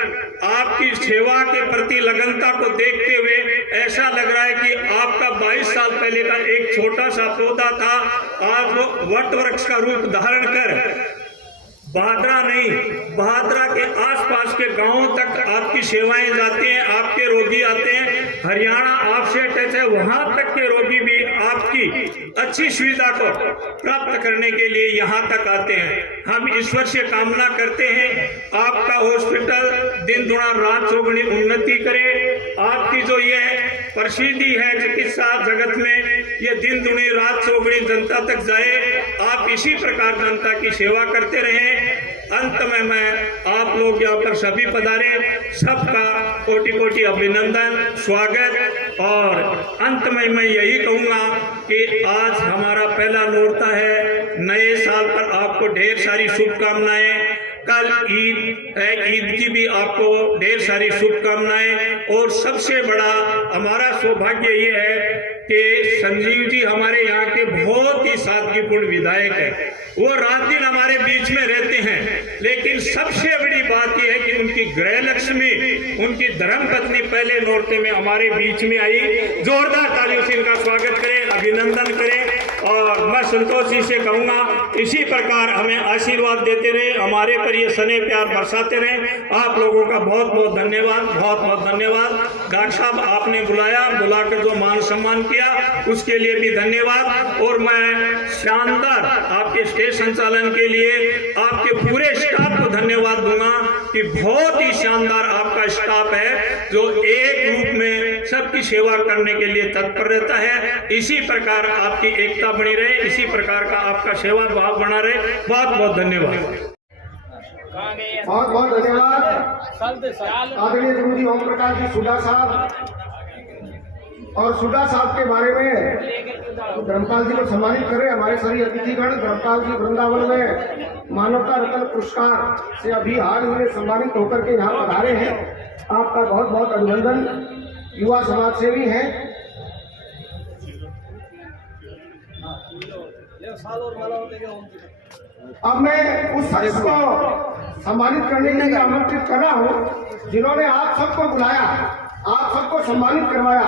आपकी सेवा के प्रति लगनता को देखते हुए ऐसा लग रहा है कि आपका 22 साल पहले का एक छोटा सा पौधा था, आज वो वट वृक्ष का रूप धारण कर बहादरा नहीं, बहादरा के आसपास के गांवों तक आपकी सेवाएं जाती हैं। आपके रोगी आते हैं, हरियाणा आपसे टच है, वहां तक के रोगी भी आपकी अच्छी सुविधा को प्राप्त करने के लिए यहाँ तक आते हैं। हम ईश्वर से कामना करते हैं आपका हॉस्पिटल दिन दुना रात चौगुनी उन्नति करे। आपकी जो ये प्रसिद्धि है चिकित्सा जगत में, ये दिन दुनी रात चौगुनी जनता तक जाए। आप इसी प्रकार जनता की सेवा करते रहें। अंत में मैं आप लोग यहाँ पर सभी पधारे, सबका कोटि कोटि अभिनंदन, स्वागत। और अंत में मैं यही कहूँगा कि आज हमारा पहला नोरता है, नए साल पर आपको ढेर सारी शुभकामनाएं। कल ईद है, ईद की भी आपको ढेर सारी शुभकामनाएं। और सबसे बड़ा हमारा सौभाग्य ये है कि संजीव जी हमारे यहाँ के बहुत ही सादगीपूर्ण विधायक है। वो रात दिन हमारे बीच में रहते हैं, लेकिन सबसे बड़ी बात यह है कि उनकी गृह लक्ष्मी, उनकी धर्म पत्नी पहले नोरते में हमारे बीच में आई। जोरदार तालियों से इनका स्वागत करें, अभिनंदन करें। और मैं संतोष जी से कहूँगा इसी प्रकार हमें आशीर्वाद देते रहे, हमारे पर ये स्नेह प्यार बरसाते रहे। आप लोगों का बहुत बहुत धन्यवाद, बहुत बहुत धन्यवाद। डॉक्टर साहब आपने बुलाकर जो मान सम्मान किया उसके लिए भी धन्यवाद। और मैं शानदार आपके स्टेज संचालन के लिए आपके पूरे स्टाफ को धन्यवाद दूंगा कि बहुत ही शानदार आपका स्टाफ है जो एक रूप में सबकी सेवा करने के लिए तत्पर रहता है। इसी प्रकार आपकी एकता बनी रहे, इसी प्रकार का आपका सेवा भाव बना रहे। बहुत बहुत धन्यवाद। बहुत बहुत धन्यवाद आदरणीय गुरु जी ओम प्रकाश जी सुडा साहब। और सुडा साहब के बारे में धर्मपाल जी को सम्मानित करें। हमारे सभी अतिथिगण धर्मपाल जी वृंदावन में मानवता रत्न पुरस्कार से अभी हाल ही में सम्मानित होकर के यहाँ पधारे हैं। आपका बहुत बहुत अभिनंदन। युवा समाज सेवी हैं। अब मैं उस शख्स को सम्मानित करने के लिए आमंत्रित कर रहा हूँ जिन्होंने आप सबको बुलाया, आप सबको सम्मानित करवाया।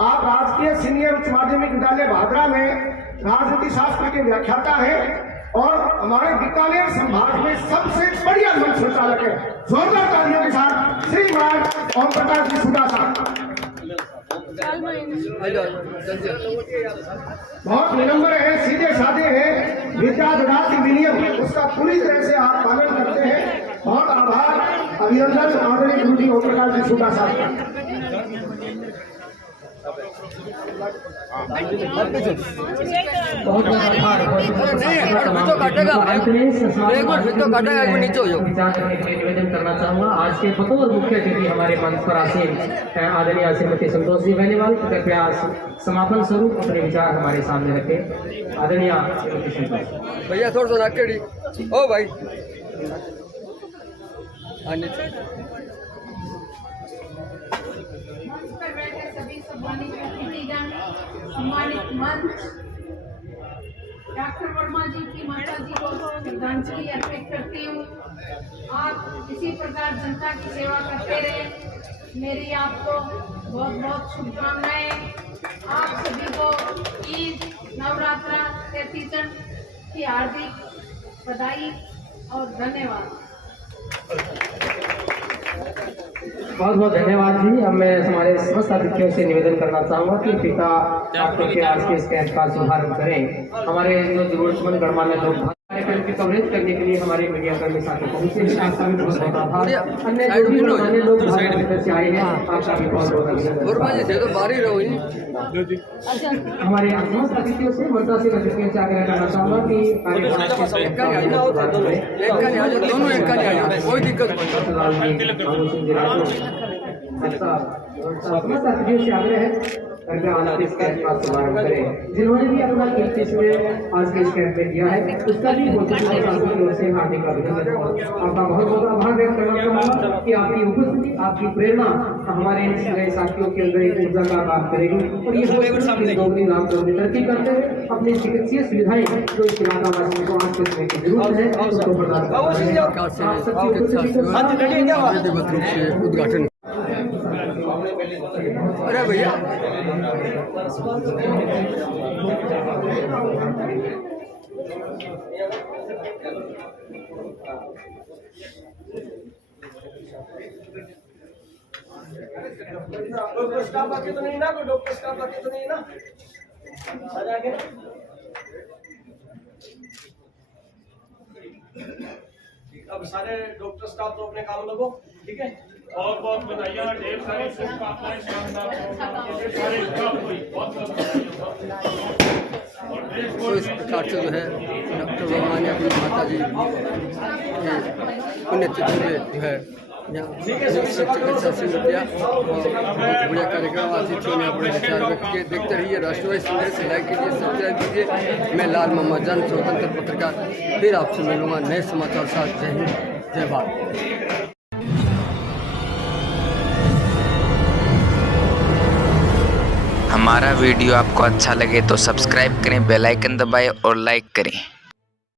आप राजकीय सीनियर उच्च माध्यमिक विद्यालय भादरा में राजनीति शास्त्र के व्याख्याता हैं और हमारे बीकानेर संभाग में सबसे बढ़िया मंच संचालक है। जोरदार तालियों के साथ श्रीमान ओम प्रकाश जी सुडा साहब। बहुत विनम्र है, सीधे साधे हैं, विद्या ददाति विनियम उसका पूरी तरह से आप पालन करते हैं। बहुत आभार, अभिनंदन आदरणीय गुरु जी ओम प्रकाश जी सुडा साहब का। बहुत आभार। निवेदन करना चाहूँगा आज के बतौर मुख्य अतिथि हमारे मंच पर आसीन आदरणीय श्रीमती संतोष जी बेनीवाल, कृपया समापन स्वरूप अपने विचार हमारे सामने रखें। आदरणीय भैया थोड़ा सा नाकेड़ी ओ भाई सभी सम्मानित अतिथिगण, सम्मानित मंच, डॉक्टर वर्मा जी की माता जी को श्रद्धांजलि अर्पित करती हूँ। आप इसी प्रकार जनता की सेवा करते रहे। मेरी आपको बहुत बहुत शुभकामनाएं। आप सभी को ईद नवरात्रा के तीजन की हार्दिक बधाई और धन्यवाद। बहुत बहुत धन्यवाद जी। अब मैं हमारे समस्त अतिथियों से निवेदन करना चाहूँगा कि पिता आपको के आज के इस कैंप का शुभारंभ करें। हमारे जो जरूरतमंद गणमान्य लोग कार्यक्रम की कवरेज करने के लिए हमारे मीडिया कर्मी साथी पहुंचे हैं, आपका भी बहुत बहुत आभार। अन्य जो भी गणमान्य लोग भारत से आए हैं, आपका भी बहुत बहुत अभिनंदन। हमारे समस्त अतिथियों से मंत्रा से अतिथियों से आग्रह करना चाहूँगा कि कोई दिक्कत समस्त अतिथियों से आग्रह है करके आज इस कैंप का शुभारंभ करें। जिन्होंने भी अपना कीमती समय आज के इस कैंप में दिया है उसका भी प्रशासन की ओर से हार्दिक अभिनंदन और आपका बहुत बहुत आभार व्यक्त करना चाहूँगा कि आपकी उपस्थिति, आपकी प्रेरणा हमारे नए साथियों के अंदर एक ऊर्जा का काम करेगी और ये दोगुनी लाभ दोगुनी तरक्की करते हुए अपनी चिकित्सीय सुविधाएं जो इस इलाका वासियों को आज के समय की जरूरत है उसको प्रदान उद्घाटन। अरे भैया डॉक्टर स्टाफ बाकी तो नहीं ना, कोई डॉक्टर स्टाफ बाकी तो नहीं ना, आ जाएंगे ना। अब सारे डॉक्टर स्टाफ तो अपने काम लगो, ठीक है। बहुत बहुत बधाइयाँ, ढेर सारी शुभकामनाएं, शानदार ढेर सारे बहुत तो इस प्रकार से जो है डॉक्टर वर्मा ने अपनी माता जी पुण्यतिथि में जो है चिकित्सा शिविर किया और बहुत बढ़िया कार्यक्रम अतिथियों ने अपने विचार व्यक्त किए। देखते रहिए राष्ट्रवादी संदेश, लाइक कीजिए, सब्सक्राइब कीजिए। मैं लाल मोहम्मद जान, स्वतंत्र पत्रकार, फिर आपसे मिलूंगा नए समाचार साथ। जय हिंद, जय भारत। हमारा वीडियो आपको अच्छा लगे तो सब्सक्राइब करें, बेल आइकन दबाएं और लाइक करें।